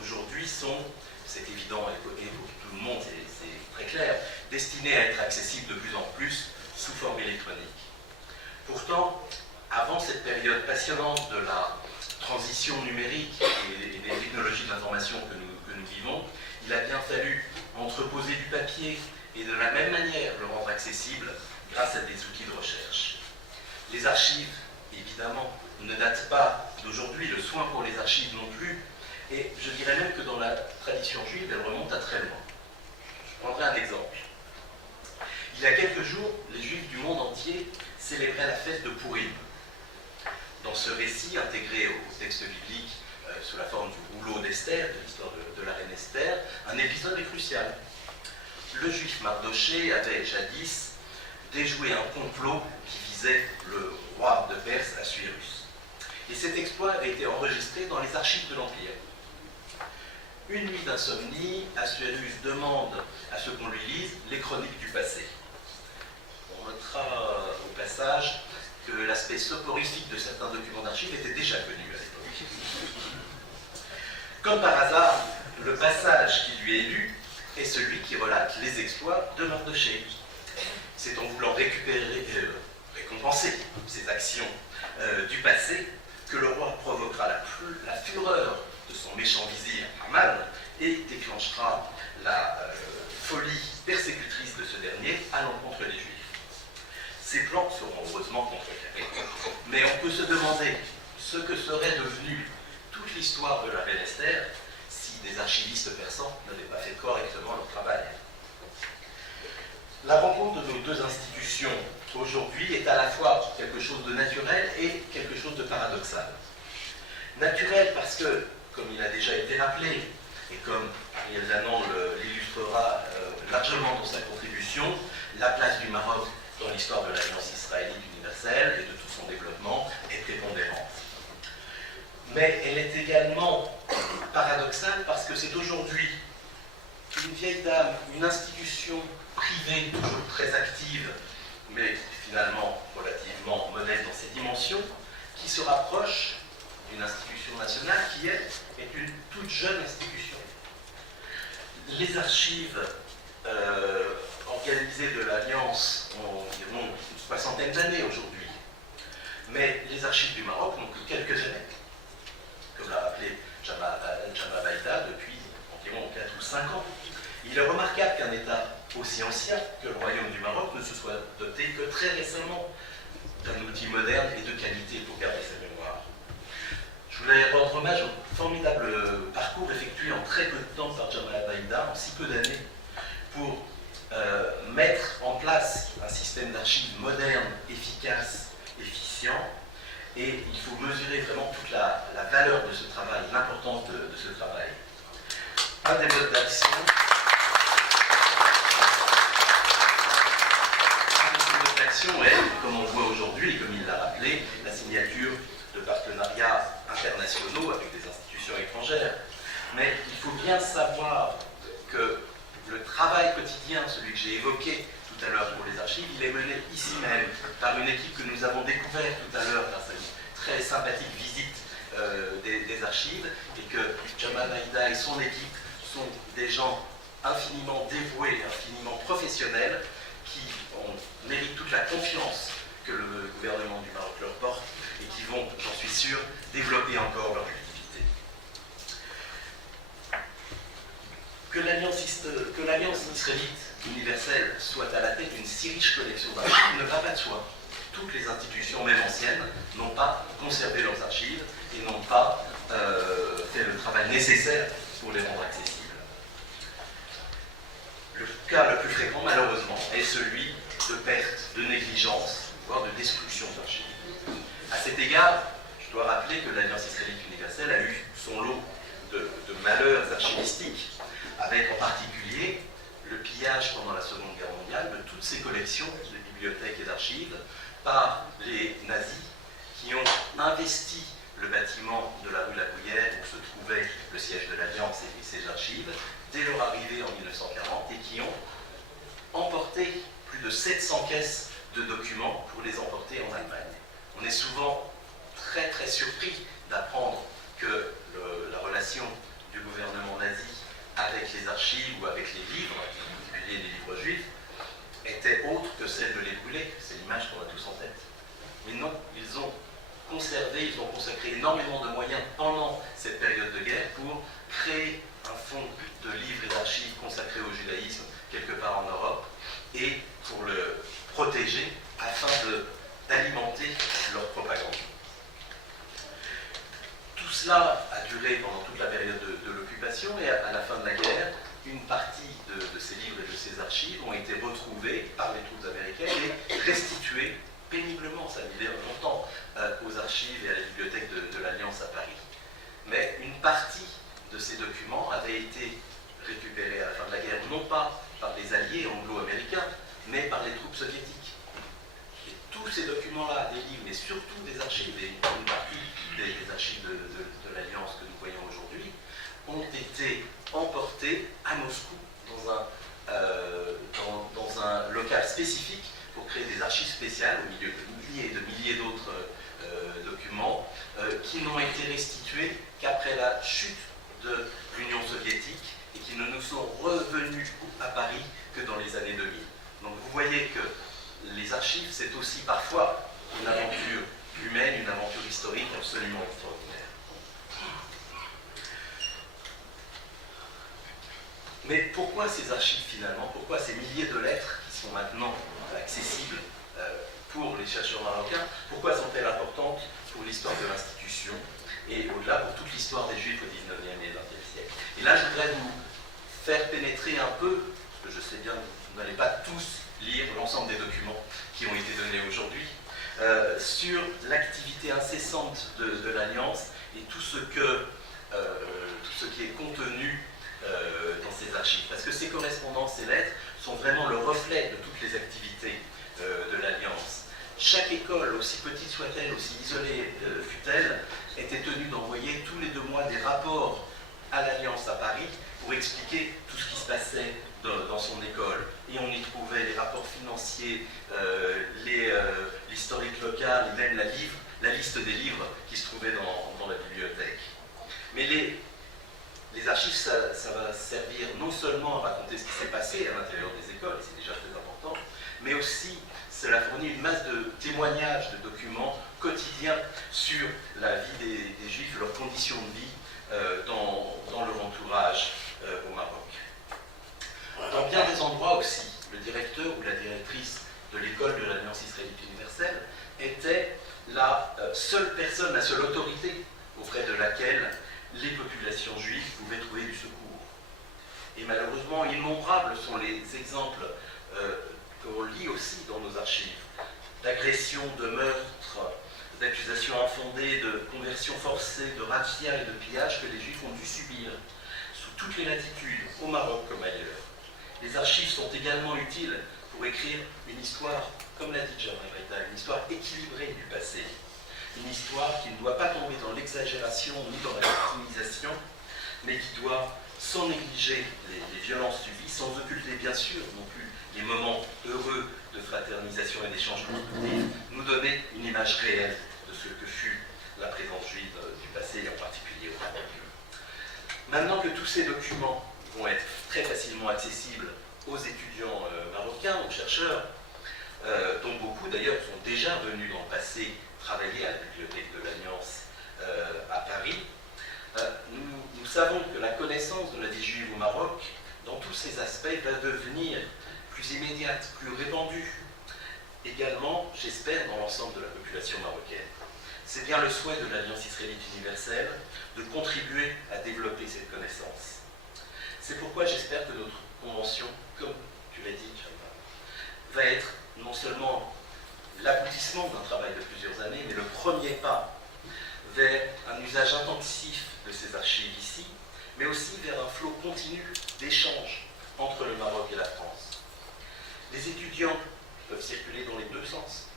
aujourd'hui, sont, c'est évident et pour tout le monde, c'est très clair, destinées à être accessibles de plus en plus sous forme électronique. Pourtant, avant cette période passionnante de la transition numérique et des technologies de l'information que nous vivons, il a bien fallu entreposer du papier et de la même manière le rendre accessible grâce à des outils de recherche. Les archives, évidemment, ne datent pas d'aujourd'hui, le soin pour les archives non plus, et je dirais même que dans la tradition juive, elles remontent à très loin. Je prendrai un exemple. Il y a quelques jours, les Juifs du monde entier célébraient la fête de Pourim. Dans ce récit intégré au texte biblique sous la forme du rouleau d'Esther, de l'histoire de la reine Esther, un épisode est crucial. Le juif Mardoché avait jadis déjoué un complot qui visait le roi de Perse, Assuérus. Et cet exploit avait été enregistré dans les archives de l'Empire. Une nuit d'insomnie, Assuérus demande à ce qu'on lui lise les chroniques du passé. On notera au passage que l'aspect soporifique de certains documents d'archives était déjà connu à l'époque. Comme par hasard, le passage qui lui est lu est celui qui relate les exploits de Mardoché. C'est en voulant récompenser ses actions du passé que le roi provoquera la fureur de son méchant vizir Haman et déclenchera la folie persécutrice de ce dernier à l'encontre des Juifs. Ces plans seront heureusement contrecarrés. Mais on peut se demander ce que serait devenue toute l'histoire de la reine Esther si des archivistes persans n'avaient pas fait correctement leur travail. La rencontre de nos deux institutions aujourd'hui est à la fois quelque chose de naturel et quelque chose de paradoxal. Naturel parce que, comme il a déjà été rappelé, et comme Ariel Danon l'illustrera largement dans sa contribution, la place du Maroc dans l'histoire de l'Alliance israélite universelle et de tout son développement est prépondérante. Mais elle est également paradoxale parce que c'est aujourd'hui une vieille dame, une institution privée, toujours très active, mais finalement relativement dimension qui se rapproche d'une institution nationale qui, elle, est une toute jeune institution. Les archives organisées de l'Alliance ont environ une soixantaine d'années aujourd'hui. Mais les archives du Maroc n'ont que quelques années, comme l'a rappelé Jamal Baïda, depuis environ 4 ou 5 ans. Il est remarquable qu'un État aussi ancien que le Royaume du Maroc ne se soit doté que très récemment d'un outil moderne et de qualité pour garder sa mémoire. Je voulais rendre hommage au formidable parcours effectué en très peu de temps par Jamal Baïda, en si peu d'années, pour mettre en place un système d'archives moderne, efficace, efficient. Et il faut mesurer vraiment toute la valeur de ce travail, l'importance de ce travail. Un des modes d'action est, comme on le voit aujourd'hui, et comme il l'a rappelé, la signature de partenariats internationaux avec des institutions étrangères. Mais il faut bien savoir que le travail quotidien, celui que j'ai évoqué tout à l'heure pour les archives, il est mené ici même par une équipe que nous avons découverte tout à l'heure grâce à une très sympathique visite des archives, et que Jamal Baïda et son équipe sont des gens infiniment dévoués, infiniment professionnels, qui méritent toute la confiance que le gouvernement du Maroc leur porte et qui vont, j'en suis sûr, développer encore leur activité. Que l'Alliance israélite universelle soit à la tête d'une si riche collection d'archives ne va pas de soi. Toutes les institutions, même anciennes, n'ont pas conservé leurs archives et n'ont pas fait le travail nécessaire pour les rendre accessibles. Le cas le plus fréquent, malheureusement, est celui de perte, de négligence, voire de destruction d'archives. À cet égard, je dois rappeler que l'Alliance israélite universelle a eu son lot de malheurs archivistiques, avec en particulier le pillage pendant la Seconde Guerre mondiale de toutes ces collections de bibliothèques et d'archives par les nazis qui ont investi le bâtiment de la rue La Bruyère où se trouvait le siège de l'Alliance et ses archives dès leur arrivée en 1940 et qui ont emporté plus de 700 caisses de documents pour les emporter en Allemagne. On est souvent très très surpris d'apprendre que la relation du gouvernement nazi avec les archives ou avec les livres, en particulier les livres juifs, était autre que celle de les brûler. C'est l'image qu'on a tous en tête. Mais non, ils ont conservé, ils ont consacré énormément de moyens pendant cette période de guerre pour créer un fonds de livres et d'archives consacrés au judaïsme quelque part en Europe et pour le protéger afin d'alimenter leur propagande. Tout cela a duré pendant toute la période de l'occupation et à la fin de la guerre, une partie de ces livres et de ces archives ont été retrouvées par les troupes américaines et restituées péniblement, ça a mis longtemps, aux archives et à la bibliothèque de l'Alliance à Paris. Mais une partie de ces documents avait été récupérée à la fin de la guerre, non pas par les alliés anglo-américains, mais par les troupes soviétiques. Et tous ces documents-là, des livres, mais surtout des archives, et une partie des archives de l'Alliance que nous voyons aujourd'hui, ont été emportés à Moscou dans un local spécifique pour créer des archives spéciales au milieu de milliers et de milliers d'autres documents qui n'ont été restitués qu'après la chute de l'Union soviétique et qui ne nous sont revenus à Paris que dans les années 2000. Donc vous voyez que les archives, c'est aussi parfois une aventure humaine, une aventure historique absolument extraordinaire. Mais pourquoi ces archives finalement? Pourquoi ces milliers de lettres qui sont maintenant accessibles pour les chercheurs marocains? Pourquoi sont-elles importantes pour l'histoire de l'institution et au-delà pour toute l'histoire des Juifs au XIXe et XXe siècle? Et là, je voudrais vous faire pénétrer un peu, parce que je sais bien que vous n'allez pas tous lire l'ensemble des documents qui ont été donnés aujourd'hui, sur l'activité incessante de l'Alliance et tout ce qui est contenu dans ces archives. Parce que ces correspondances, ces lettres, sont vraiment le reflet de toutes les activités de l'Alliance. Chaque école, aussi petite soit-elle, aussi isolée fut-elle, était tenue d'envoyer tous les 2 mois des rapports à l'Alliance à Paris pour expliquer tout ce qui se passait dans son école. Et on y trouvait les rapports financiers, l'historique local, et même liste des livres qui se trouvaient dans la bibliothèque. Mais les archives, ça va servir non seulement à raconter ce qui s'est passé à l'intérieur des écoles, et c'est déjà très important, mais aussi cela fournit une masse de témoignages, de documents quotidiens sur la vie des Juifs, leurs conditions de vie dans leur entourage au Maroc. Dans bien des endroits aussi, le directeur ou la directrice de l'école de l'Alliance israélite universelle était la seule personne, la seule autorité auprès de laquelle les populations juives pouvaient trouver du secours. Et malheureusement, innombrables sont les exemples qu'on lit aussi dans nos archives, d'agressions, de meurtres, d'accusations infondées, de conversions forcées, de razzias et de pillages que les Juifs ont dû subir sous toutes les latitudes, au Maroc comme ailleurs. Les archives sont également utiles pour écrire une histoire, comme l'a dit Jean Greta, une histoire équilibrée du passé, une histoire qui ne doit pas tomber dans l'exagération ni dans la victimisation, mais qui doit, sans négliger les violences subies, sans occulter bien sûr non plus les moments heureux de fraternisation et d'échange constructif, nous donner une image réelle de ce que fut la présence juive du passé, et en particulier au Maroc. Maintenant que tous ces documents vont être très facilement accessibles aux étudiants marocains, aux chercheurs, dont beaucoup d'ailleurs sont déjà venus dans le passé travailler à la bibliothèque de l'Alliance à Paris, nous savons que la connaissance de la vie juive au Maroc, dans tous ses aspects, va devenir plus immédiate, plus répandue, également, j'espère, dans l'ensemble de la population marocaine. C'est bien le souhait de l'Alliance israélite universelle de contribuer à développer cette connaissance. C'est pourquoi j'espère que notre convention, comme tu l'as dit, Chana, va être non seulement l'aboutissement d'un travail de plusieurs années, mais le premier pas vers un usage intensif de ces archives ici, mais aussi vers un flot continu d'échanges entre le Maroc et la France. Les étudiants peuvent circuler dans les deux sens.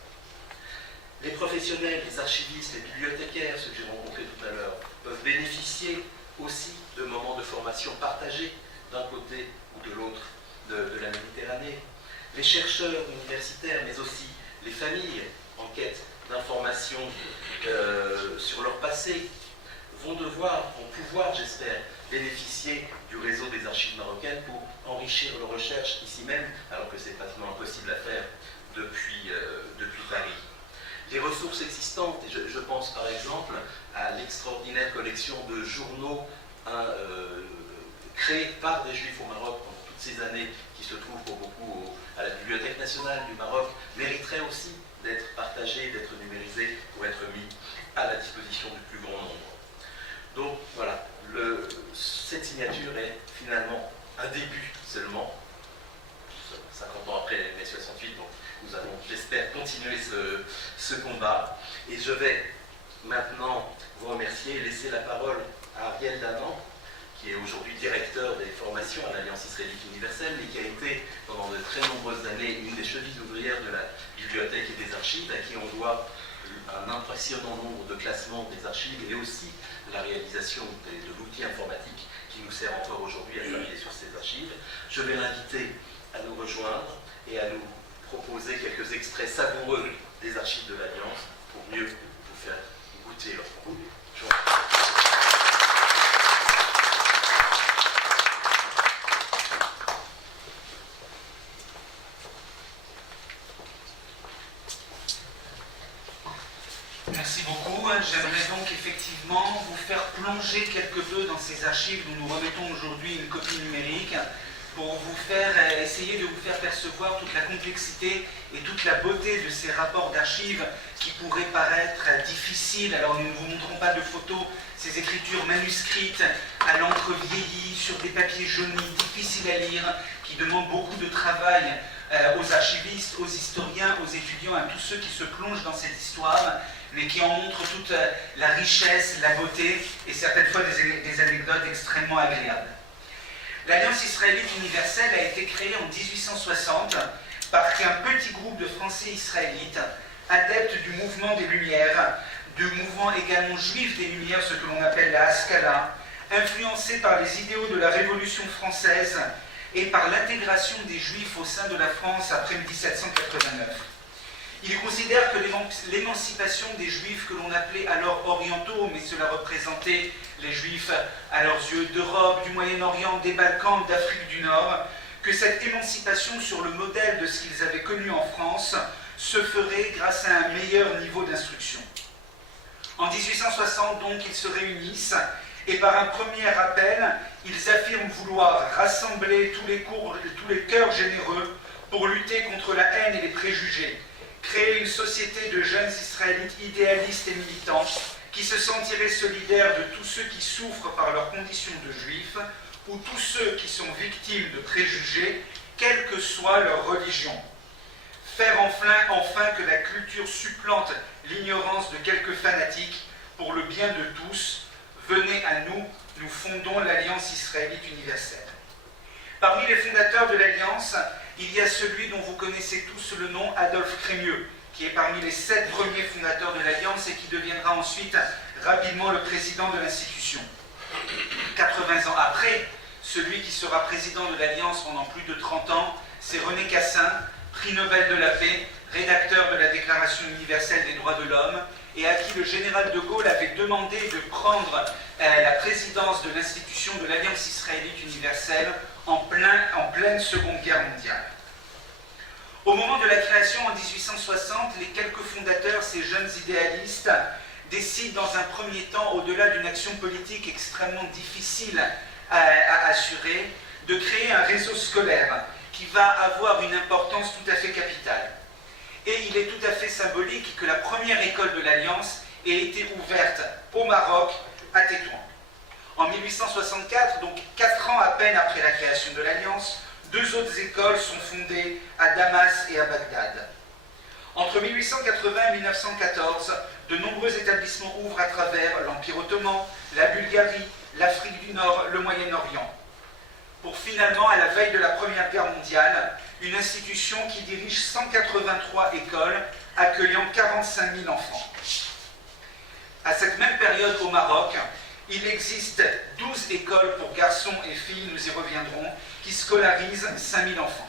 Les professionnels, les archivistes, les bibliothécaires, ceux que j'ai rencontrés tout à l'heure, peuvent bénéficier aussi de moments de formation partagés d'un côté ou de l'autre de la Méditerranée. Les chercheurs universitaires, mais aussi les familles en quête d'informations sur leur passé, vont pouvoir, j'espère, bénéficier du réseau des archives marocaines pour enrichir leurs recherches ici même, alors que c'est pratiquement impossible à faire depuis Paris. Les ressources existantes, et je pense par exemple à l'extraordinaire collection de journaux créés par des Juifs au Maroc pendant toutes ces années, qui se trouvent pour beaucoup à la Bibliothèque nationale du Maroc, mériteraient aussi d'être partagés, d'être numérisés pour être mis à la disposition du plus grand nombre. Donc voilà, cette signature est finalement un début seulement, 50 ans après mai 68, donc nous allons, j'espère, continuer ce combat. Et je vais maintenant vous remercier et laisser la parole à Ariel Daman, qui est aujourd'hui directeur des formations à l'Alliance israélite universelle, mais qui a été pendant de très nombreuses années une des chevilles ouvrières de la bibliothèque et des archives, à qui on doit un impressionnant nombre de classements des archives et aussi la réalisation de l'outil informatique qui nous sert encore aujourd'hui à travailler sur ces archives. Je vais l'inviter à nous rejoindre et à nous proposer quelques extraits savoureux des archives de l'Alliance pour mieux vous faire goûter leur contenu. Merci beaucoup. J'aimerais donc effectivement vous faire plonger quelque peu dans ces archives. Nous remettons aujourd'hui une copie numérique pour vous faire essayer de vous faire percevoir toute la complexité et toute la beauté de ces rapports d'archives qui pourraient paraître difficiles. Alors nous ne vous montrons pas de photos, ces écritures manuscrites à l'encre vieillie sur des papiers jaunis, difficiles à lire, qui demandent beaucoup de travail aux archivistes, aux historiens, aux étudiants, à tous ceux qui se plongent dans cette histoire, mais qui en montrent toute la richesse, la beauté et certaines fois des anecdotes extrêmement agréables. L'Alliance israélite universelle a été créée en 1860 par un petit groupe de Français israélites, adeptes du mouvement des Lumières, du mouvement également juif des Lumières, ce que l'on appelle la Haskalah, influencés par les idéaux de la Révolution française et par l'intégration des Juifs au sein de la France après 1789. Il considère que l'émancipation des Juifs que l'on appelait alors orientaux, mais cela représentait les Juifs à leurs yeux d'Europe, du Moyen-Orient, des Balkans, d'Afrique du Nord, que cette émancipation sur le modèle de ce qu'ils avaient connu en France se ferait grâce à un meilleur niveau d'instruction. En 1860, donc, ils se réunissent et par un premier appel, ils affirment vouloir rassembler tous les cœurs généreux pour lutter contre la haine et les préjugés, créer une société de jeunes Israélites idéalistes et militants qui se sentiraient solidaires de tous ceux qui souffrent par leur condition de juifs ou tous ceux qui sont victimes de préjugés, quelle que soit leur religion. Faire enfin que la culture supplante l'ignorance de quelques fanatiques pour le bien de tous. Venez à nous, nous fondons l'Alliance israélite universelle. Parmi les fondateurs de l'Alliance, il y a celui dont vous connaissez tous le nom, Adolphe Crémieux, qui est parmi les 7 premiers fondateurs de l'Alliance et qui deviendra ensuite rapidement le président de l'institution. 80 ans après, celui qui sera président de l'Alliance pendant plus de 30 ans, c'est René Cassin, prix Nobel de la paix, rédacteur de la Déclaration universelle des droits de l'homme, et à qui le général de Gaulle avait demandé de prendre la présidence de l'institution de l'Alliance israélite universelle en pleine Seconde Guerre mondiale. Au moment de la création en 1860, les quelques fondateurs, ces jeunes idéalistes, décident dans un premier temps, au-delà d'une action politique extrêmement difficile à assurer, de créer un réseau scolaire qui va avoir une importance tout à fait capitale. Et il est tout à fait symbolique que la première école de l'Alliance ait été ouverte au Maroc, à Tétouan. En 1864, donc 4 ans à peine après la création de l'Alliance, 2 autres écoles sont fondées à Damas et à Bagdad. Entre 1880 et 1914, de nombreux établissements ouvrent à travers l'Empire ottoman, la Bulgarie, l'Afrique du Nord, le Moyen-Orient. Pour finalement, à la veille de la Première Guerre mondiale, une institution qui dirige 183 écoles, accueillant 45 000 enfants. À cette même période au Maroc, il existe 12 écoles pour garçons et filles, nous y reviendrons, qui scolarisent 5 000 enfants.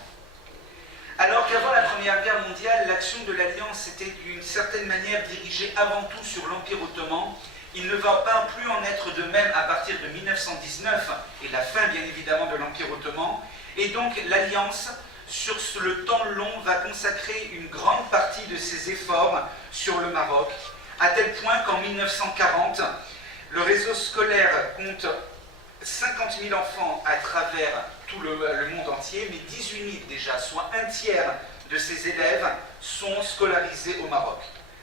Alors qu'avant la Première Guerre mondiale, l'action de l'Alliance était d'une certaine manière dirigée avant tout sur l'Empire ottoman, il ne va pas plus en être de même à partir de 1919, et la fin bien évidemment de l'Empire ottoman, et donc l'Alliance, sur le temps long, va consacrer une grande partie de ses efforts sur le Maroc, à tel point qu'en 1940, le réseau scolaire compte 50 000 enfants à travers tout le monde entier, mais 18 000 déjà, soit un tiers de ces élèves sont scolarisés au Maroc.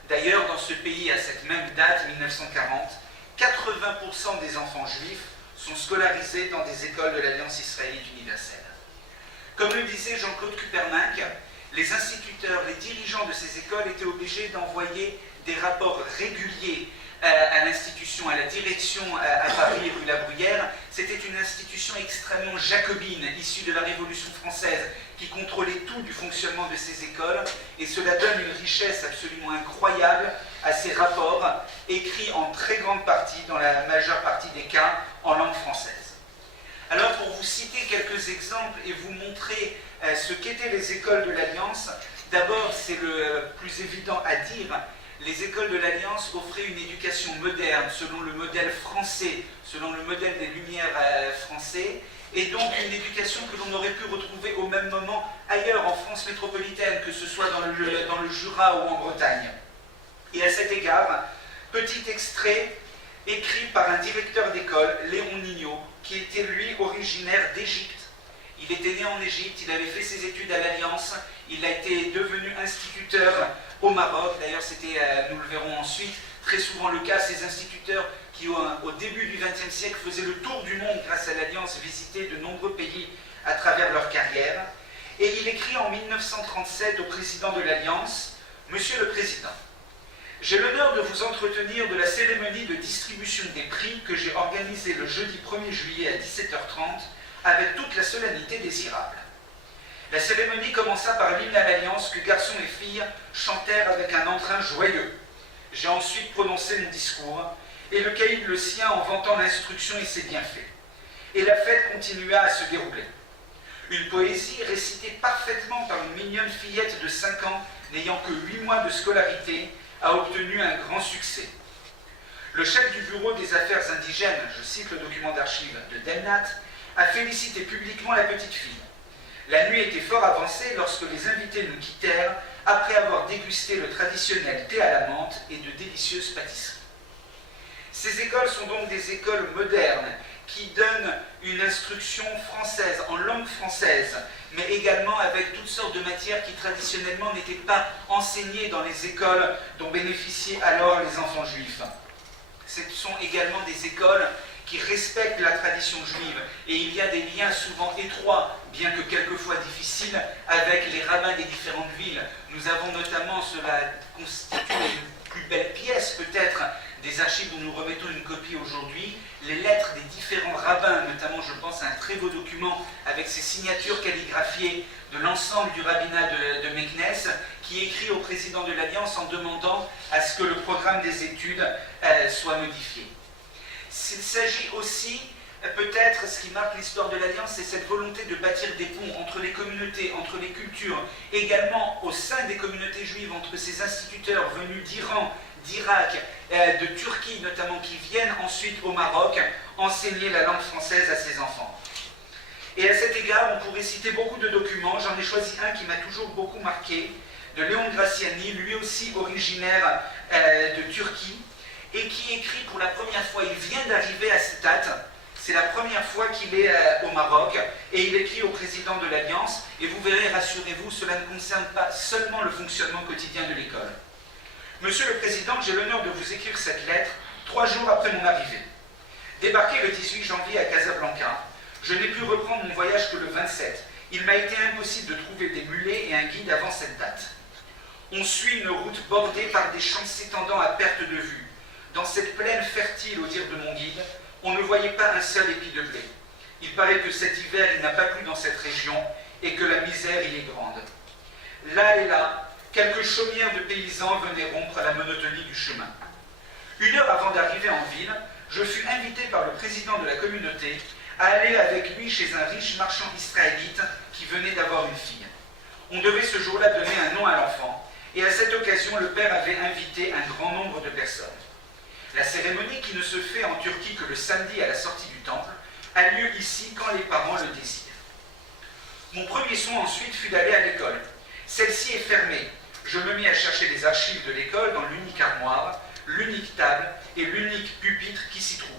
D'ailleurs, dans ce pays, à cette même date, 1940, 80% des enfants juifs sont scolarisés dans des écoles de l'Alliance israélite universelle. Comme le disait Jean-Claude Kupernak, les instituteurs, les dirigeants de ces écoles étaient obligés d'envoyer des rapports réguliers à l'institution, à la direction à Paris et rue La Bruyère. C'était une institution extrêmement jacobine, issue de la Révolution française, qui contrôlait tout du fonctionnement de ces écoles, et cela donne une richesse absolument incroyable à ces rapports, écrits en très grande partie, dans la majeure partie des cas, en langue française. Alors, pour vous citer quelques exemples et vous montrer ce qu'étaient les écoles de l'Alliance, d'abord, c'est le plus évident à dire, les écoles de l'Alliance offraient une éducation moderne, selon le modèle français, selon le modèle des Lumières français, et donc une éducation que l'on aurait pu retrouver au même moment ailleurs en France métropolitaine, que ce soit dans le Jura ou en Bretagne. Et à cet égard, petit extrait écrit par un directeur d'école, Léon Nignot, qui était lui originaire d'Égypte. Il était né en Égypte, il avait fait ses études à l'Alliance, il a été devenu instituteur au Maroc. D'ailleurs, c'était, nous le verrons ensuite, très souvent le cas, ces instituteurs qui, au début du XXe siècle, faisaient le tour du monde grâce à l'Alliance, visitaient de nombreux pays à travers leur carrière. Et il écrit en 1937 au président de l'Alliance, « Monsieur le Président, j'ai l'honneur de vous entretenir de la cérémonie de distribution des prix que j'ai organisée le jeudi 1er juillet à 17h30 avec toute la solennité désirable. La cérémonie commença par l'hymne à l'Alliance que garçons et filles chantèrent avec un entrain joyeux. J'ai ensuite prononcé mon discours, et le caïd le sien en vantant l'instruction et ses bienfaits. Et la fête continua à se dérouler. Une poésie récitée parfaitement par une mignonne fillette de 5 ans n'ayant que 8 mois de scolarité, a obtenu un grand succès. Le chef du bureau des affaires indigènes, je cite le document d'archives de Demnat, a félicité publiquement la petite fille. La nuit était fort avancée lorsque les invités nous quittèrent après avoir dégusté le traditionnel thé à la menthe et de délicieuses pâtisseries. Ces écoles sont donc des écoles modernes qui donnent une instruction française, en langue française, mais également avec toutes sortes de matières qui traditionnellement n'étaient pas enseignées dans les écoles dont bénéficiaient alors les enfants juifs. Ce sont également des écoles qui respectent la tradition juive, et il y a des liens souvent étroits, bien que quelquefois difficiles, avec les rabbins des différentes villes. Nous avons notamment, cela constitue une plus belle pièce peut-être des archives dont nous remettons une copie aujourd'hui, les lettres des différents rabbins, notamment je pense à un très beau document avec ses signatures calligraphiées de l'ensemble du rabbinat de Meknès, qui écrit au président de l'Alliance en demandant à ce que le programme des études soit modifié. Il s'agit aussi, peut-être, ce qui marque l'histoire de l'Alliance, c'est cette volonté de bâtir des ponts entre les communautés, entre les cultures, également au sein des communautés juives, entre ces instituteurs venus d'Iran, d'Irak, de Turquie notamment, qui viennent ensuite au Maroc enseigner la langue française à ses enfants. Et à cet égard, on pourrait citer beaucoup de documents. J'en ai choisi un qui m'a toujours beaucoup marqué, de Léon Graciani, lui aussi originaire de Turquie, et qui écrit pour la première fois, il vient d'arriver à cette date, c'est la première fois qu'il est au Maroc, et il écrit au président de l'Alliance, et vous verrez, rassurez-vous, cela ne concerne pas seulement le fonctionnement quotidien de l'école. Monsieur le Président, j'ai l'honneur de vous écrire cette lettre 3 jours après mon arrivée. Débarqué le 18 janvier à Casablanca, je n'ai pu reprendre mon voyage que le 27. Il m'a été impossible de trouver des mulets et un guide avant cette date. On suit une route bordée par des champs s'étendant à perte de vue. Dans cette plaine fertile, au dire de mon guide, on ne voyait pas un seul épi de blé. Il paraît que cet hiver, il n'a pas plu dans cette région et que la misère y est grande. Là et là, quelques chaumières de paysans venaient rompre la monotonie du chemin. 1 heure avant d'arriver en ville, je fus invité par le président de la communauté à aller avec lui chez un riche marchand israélite qui venait d'avoir une fille. On devait ce jour-là donner un nom à l'enfant, et à cette occasion, le père avait invité un grand nombre de personnes. La cérémonie, qui ne se fait en Turquie que le samedi à la sortie du temple, a lieu ici quand les parents le désirent. Mon premier soin ensuite fut d'aller à l'école. Celle-ci est fermée. Je me mis à chercher les archives de l'école dans l'unique armoire, l'unique table et l'unique pupitre qui s'y trouve.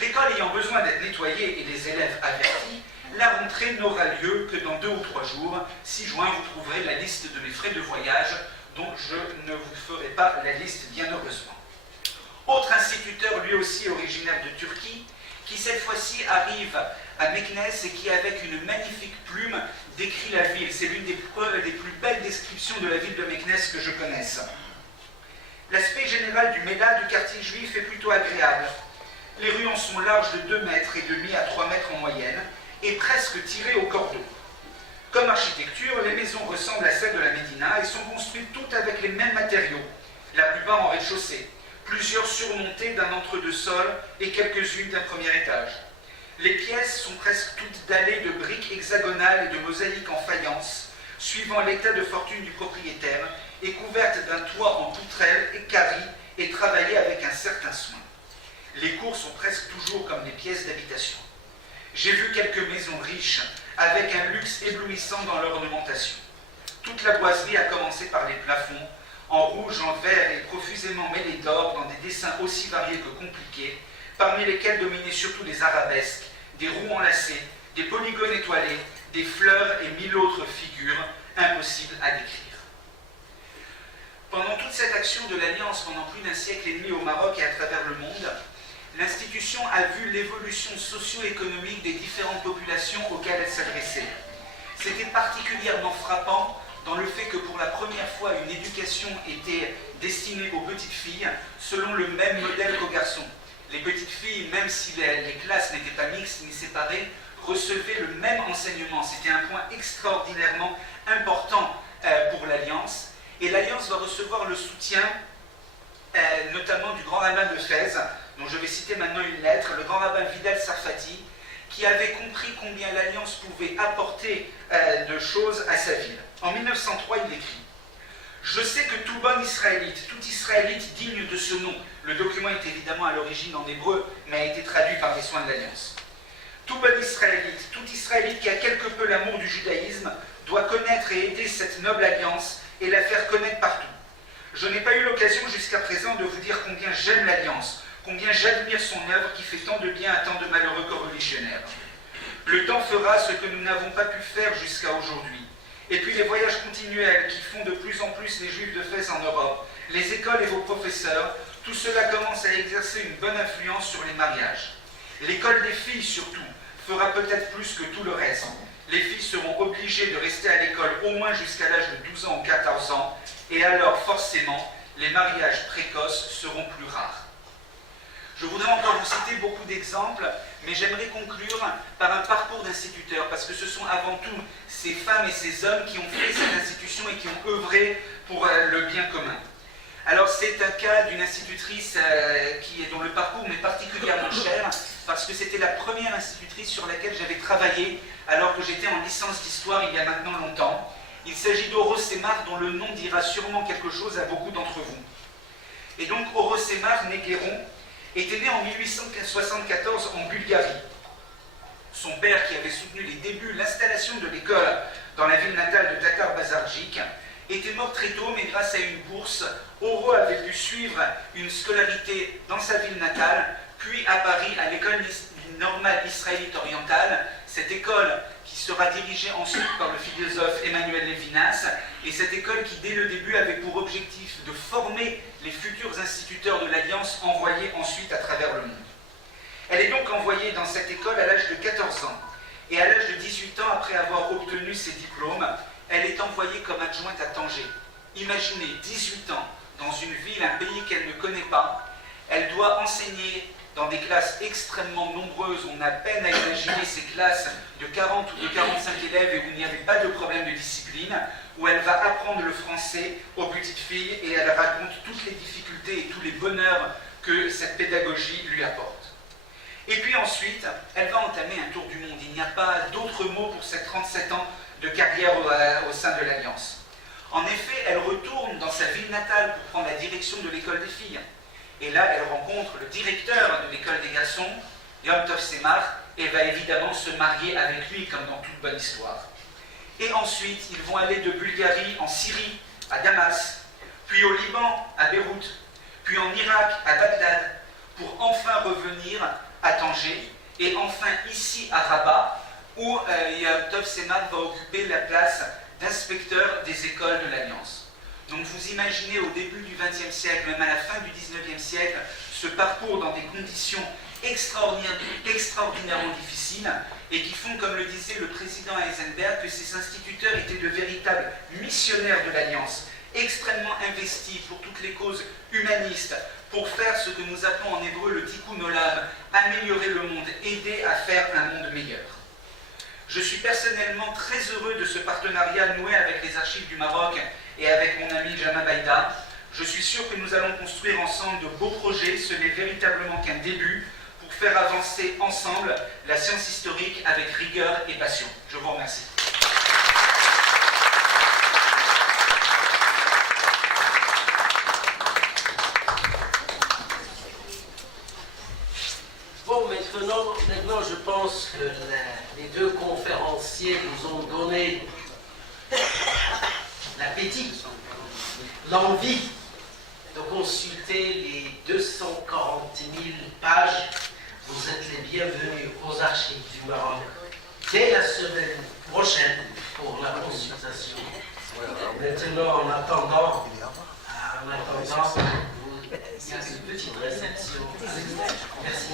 L'école ayant besoin d'être nettoyée et les élèves avertis, la rentrée n'aura lieu que dans 2 ou 3 jours. 6 juin, vous trouverez la liste de mes frais de voyage, dont je ne vous ferai pas la liste, bien heureusement. Autre instituteur, lui aussi originaire de Turquie, qui cette fois-ci arrive à Meknès et qui, avec une magnifique plume, décrit la ville. C'est l'une des plus belles descriptions de la ville de Meknès que je connaisse. L'aspect général du Méla, du quartier juif, est plutôt agréable. Les rues en sont larges de 2,5 mètres à 3 mètres en moyenne, et presque tirées au cordeau. Comme architecture, les maisons ressemblent à celles de la Médina et sont construites toutes avec les mêmes matériaux, la plupart en rez-de-chaussée, plusieurs surmontées d'un entre-deux-sol et quelques-unes d'un premier étage. Les pièces sont presque toutes dallées de briques hexagonales et de mosaïques en faïence, suivant l'état de fortune du propriétaire, et couvertes d'un toit en poutrelle et carrie et travaillées avec un certain soin. Les cours sont presque toujours comme des pièces d'habitation. J'ai vu quelques maisons riches, avec un luxe éblouissant dans leur ornementation. Toute la boiserie, a commencé par les plafonds, en rouge, en vert et profusément mêlés d'or, dans des dessins aussi variés que compliqués, parmi lesquels dominaient surtout des arabesques, des roues enlacées, des polygones étoilés, des fleurs et 1000 autres figures, impossibles à décrire. Pendant toute cette action de l'Alliance, pendant plus d'un siècle et demi au Maroc et à travers le monde, l'institution a vu l'évolution socio-économique des différentes populations auxquelles elle s'adressait. C'était particulièrement frappant dans le fait que pour la première fois, une éducation était destinée aux petites filles selon le même modèle qu'aux garçons. Les petites filles, même si les classes n'étaient pas mixtes ni séparées, recevaient le même enseignement. C'était un point extraordinairement important pour l'Alliance. Et l'Alliance va recevoir le soutien notamment du grand rabbin de Fès, dont je vais citer maintenant une lettre, le grand rabbin Vidal Sarfati, qui avait compris combien l'Alliance pouvait apporter de choses à sa ville. En 1903, il écrit Je sais que tout bon Israélite, tout Israélite digne de ce nom, le document est évidemment à l'origine en hébreu, mais a été traduit par les soins de l'Alliance. Tout bon Israélite, tout Israélite qui a quelque peu l'amour du judaïsme, doit connaître et aider cette noble alliance et la faire connaître partout. Je n'ai pas eu l'occasion jusqu'à présent de vous dire combien j'aime l'Alliance, combien j'admire son œuvre qui fait tant de bien à tant de malheureux coreligionnaires. Le temps fera ce que nous n'avons pas pu faire jusqu'à aujourd'hui. Et puis les voyages continuels qui font de plus en plus les Juifs de Fès en Europe, les écoles et vos professeurs, tout cela commence à exercer une bonne influence sur les mariages. L'école des filles surtout fera peut-être plus que tout le reste. Les filles seront obligées de rester à l'école au moins jusqu'à l'âge de 12 ans ou 14 ans, et alors forcément, les mariages précoces seront plus rares. Je voudrais encore vous citer beaucoup d'exemples, mais j'aimerais conclure par un parcours d'instituteurs, parce que ce sont avant tout ces femmes et ces hommes qui ont fait cette institution et qui ont œuvré pour le bien commun. Alors c'est un cas d'une institutrice dont le parcours m'est particulièrement cher, parce que c'était la première institutrice sur laquelle j'avais travaillé alors que j'étais en licence d'histoire il y a maintenant longtemps. Il s'agit d'Orosemar, dont le nom dira sûrement quelque chose à beaucoup d'entre vous. Et donc Orosemar Néguéron était né en 1874 en Bulgarie. Son père, qui avait soutenu les débuts, l'installation de l'école dans la ville natale de Tatar Bazarjik, était mort très tôt, mais grâce à une bourse, Oro avait pu suivre une scolarité dans sa ville natale, puis à Paris, à l'école normale israélite orientale, cette école qui sera dirigée ensuite par le philosophe Emmanuel Levinas, et cette école qui, dès le début, avait pour objectif de former les futurs instituteurs de l'Alliance envoyés ensuite à travers le monde. Elle est donc envoyée dans cette école à l'âge de 14 ans, et à l'âge de 18 ans, après avoir obtenu ses diplômes, elle est envoyée comme adjointe à Tanger. Imaginez, 18 ans, dans une ville, un pays qu'elle ne connaît pas, elle doit enseigner dans des classes extrêmement nombreuses, on a peine à imaginer ces classes de 40 ou de 45 élèves et où il n'y avait pas de problème de discipline, où elle va apprendre le français aux petites filles et elle raconte toutes les difficultés et tous les bonheurs que cette pédagogie lui apporte. Et puis ensuite, elle va entamer un tour du monde. Il n'y a pas d'autre mot pour ces 37 ans de carrière au sein de l'Alliance. En effet, elle retourne dans sa ville natale pour prendre la direction de l'école des filles. Et là, elle rencontre le directeur de l'école des garçons, Yom Tov Semar, et va évidemment se marier avec lui, comme dans toute bonne histoire. Et ensuite, ils vont aller de Bulgarie en Syrie, à Damas, puis au Liban, à Beyrouth, puis en Irak, à Bagdad, pour enfin revenir à Tanger, et enfin ici à Rabat, où Yom Tov Semar va occuper la place d'inspecteur des écoles de l'Alliance. Donc vous imaginez au début du XXe siècle, même à la fin du XIXe siècle, ce parcours dans des conditions extraordinairement difficiles et qui font, comme le disait le président Heisenberg, que ces instituteurs étaient de véritables missionnaires de l'Alliance, extrêmement investis pour toutes les causes humanistes, pour faire ce que nous appelons en hébreu le tikkun olam, améliorer le monde, aider à faire un monde meilleur. Je suis personnellement très heureux de ce partenariat noué avec les archives du Maroc et avec mon ami Jama Baïda. Je suis sûr que nous allons construire ensemble de beaux projets. Ce n'est véritablement qu'un début pour faire avancer ensemble la science historique avec rigueur et passion. Je vous remercie. Bon, maintenant, je pense que les deux conférenciers nous ont donné l'appétit, l'envie de consulter les 240 000 pages. Vous êtes les bienvenus aux archives du Maroc dès la semaine prochaine pour la consultation. Maintenant, en attendant, il y a une petite réception. Merci.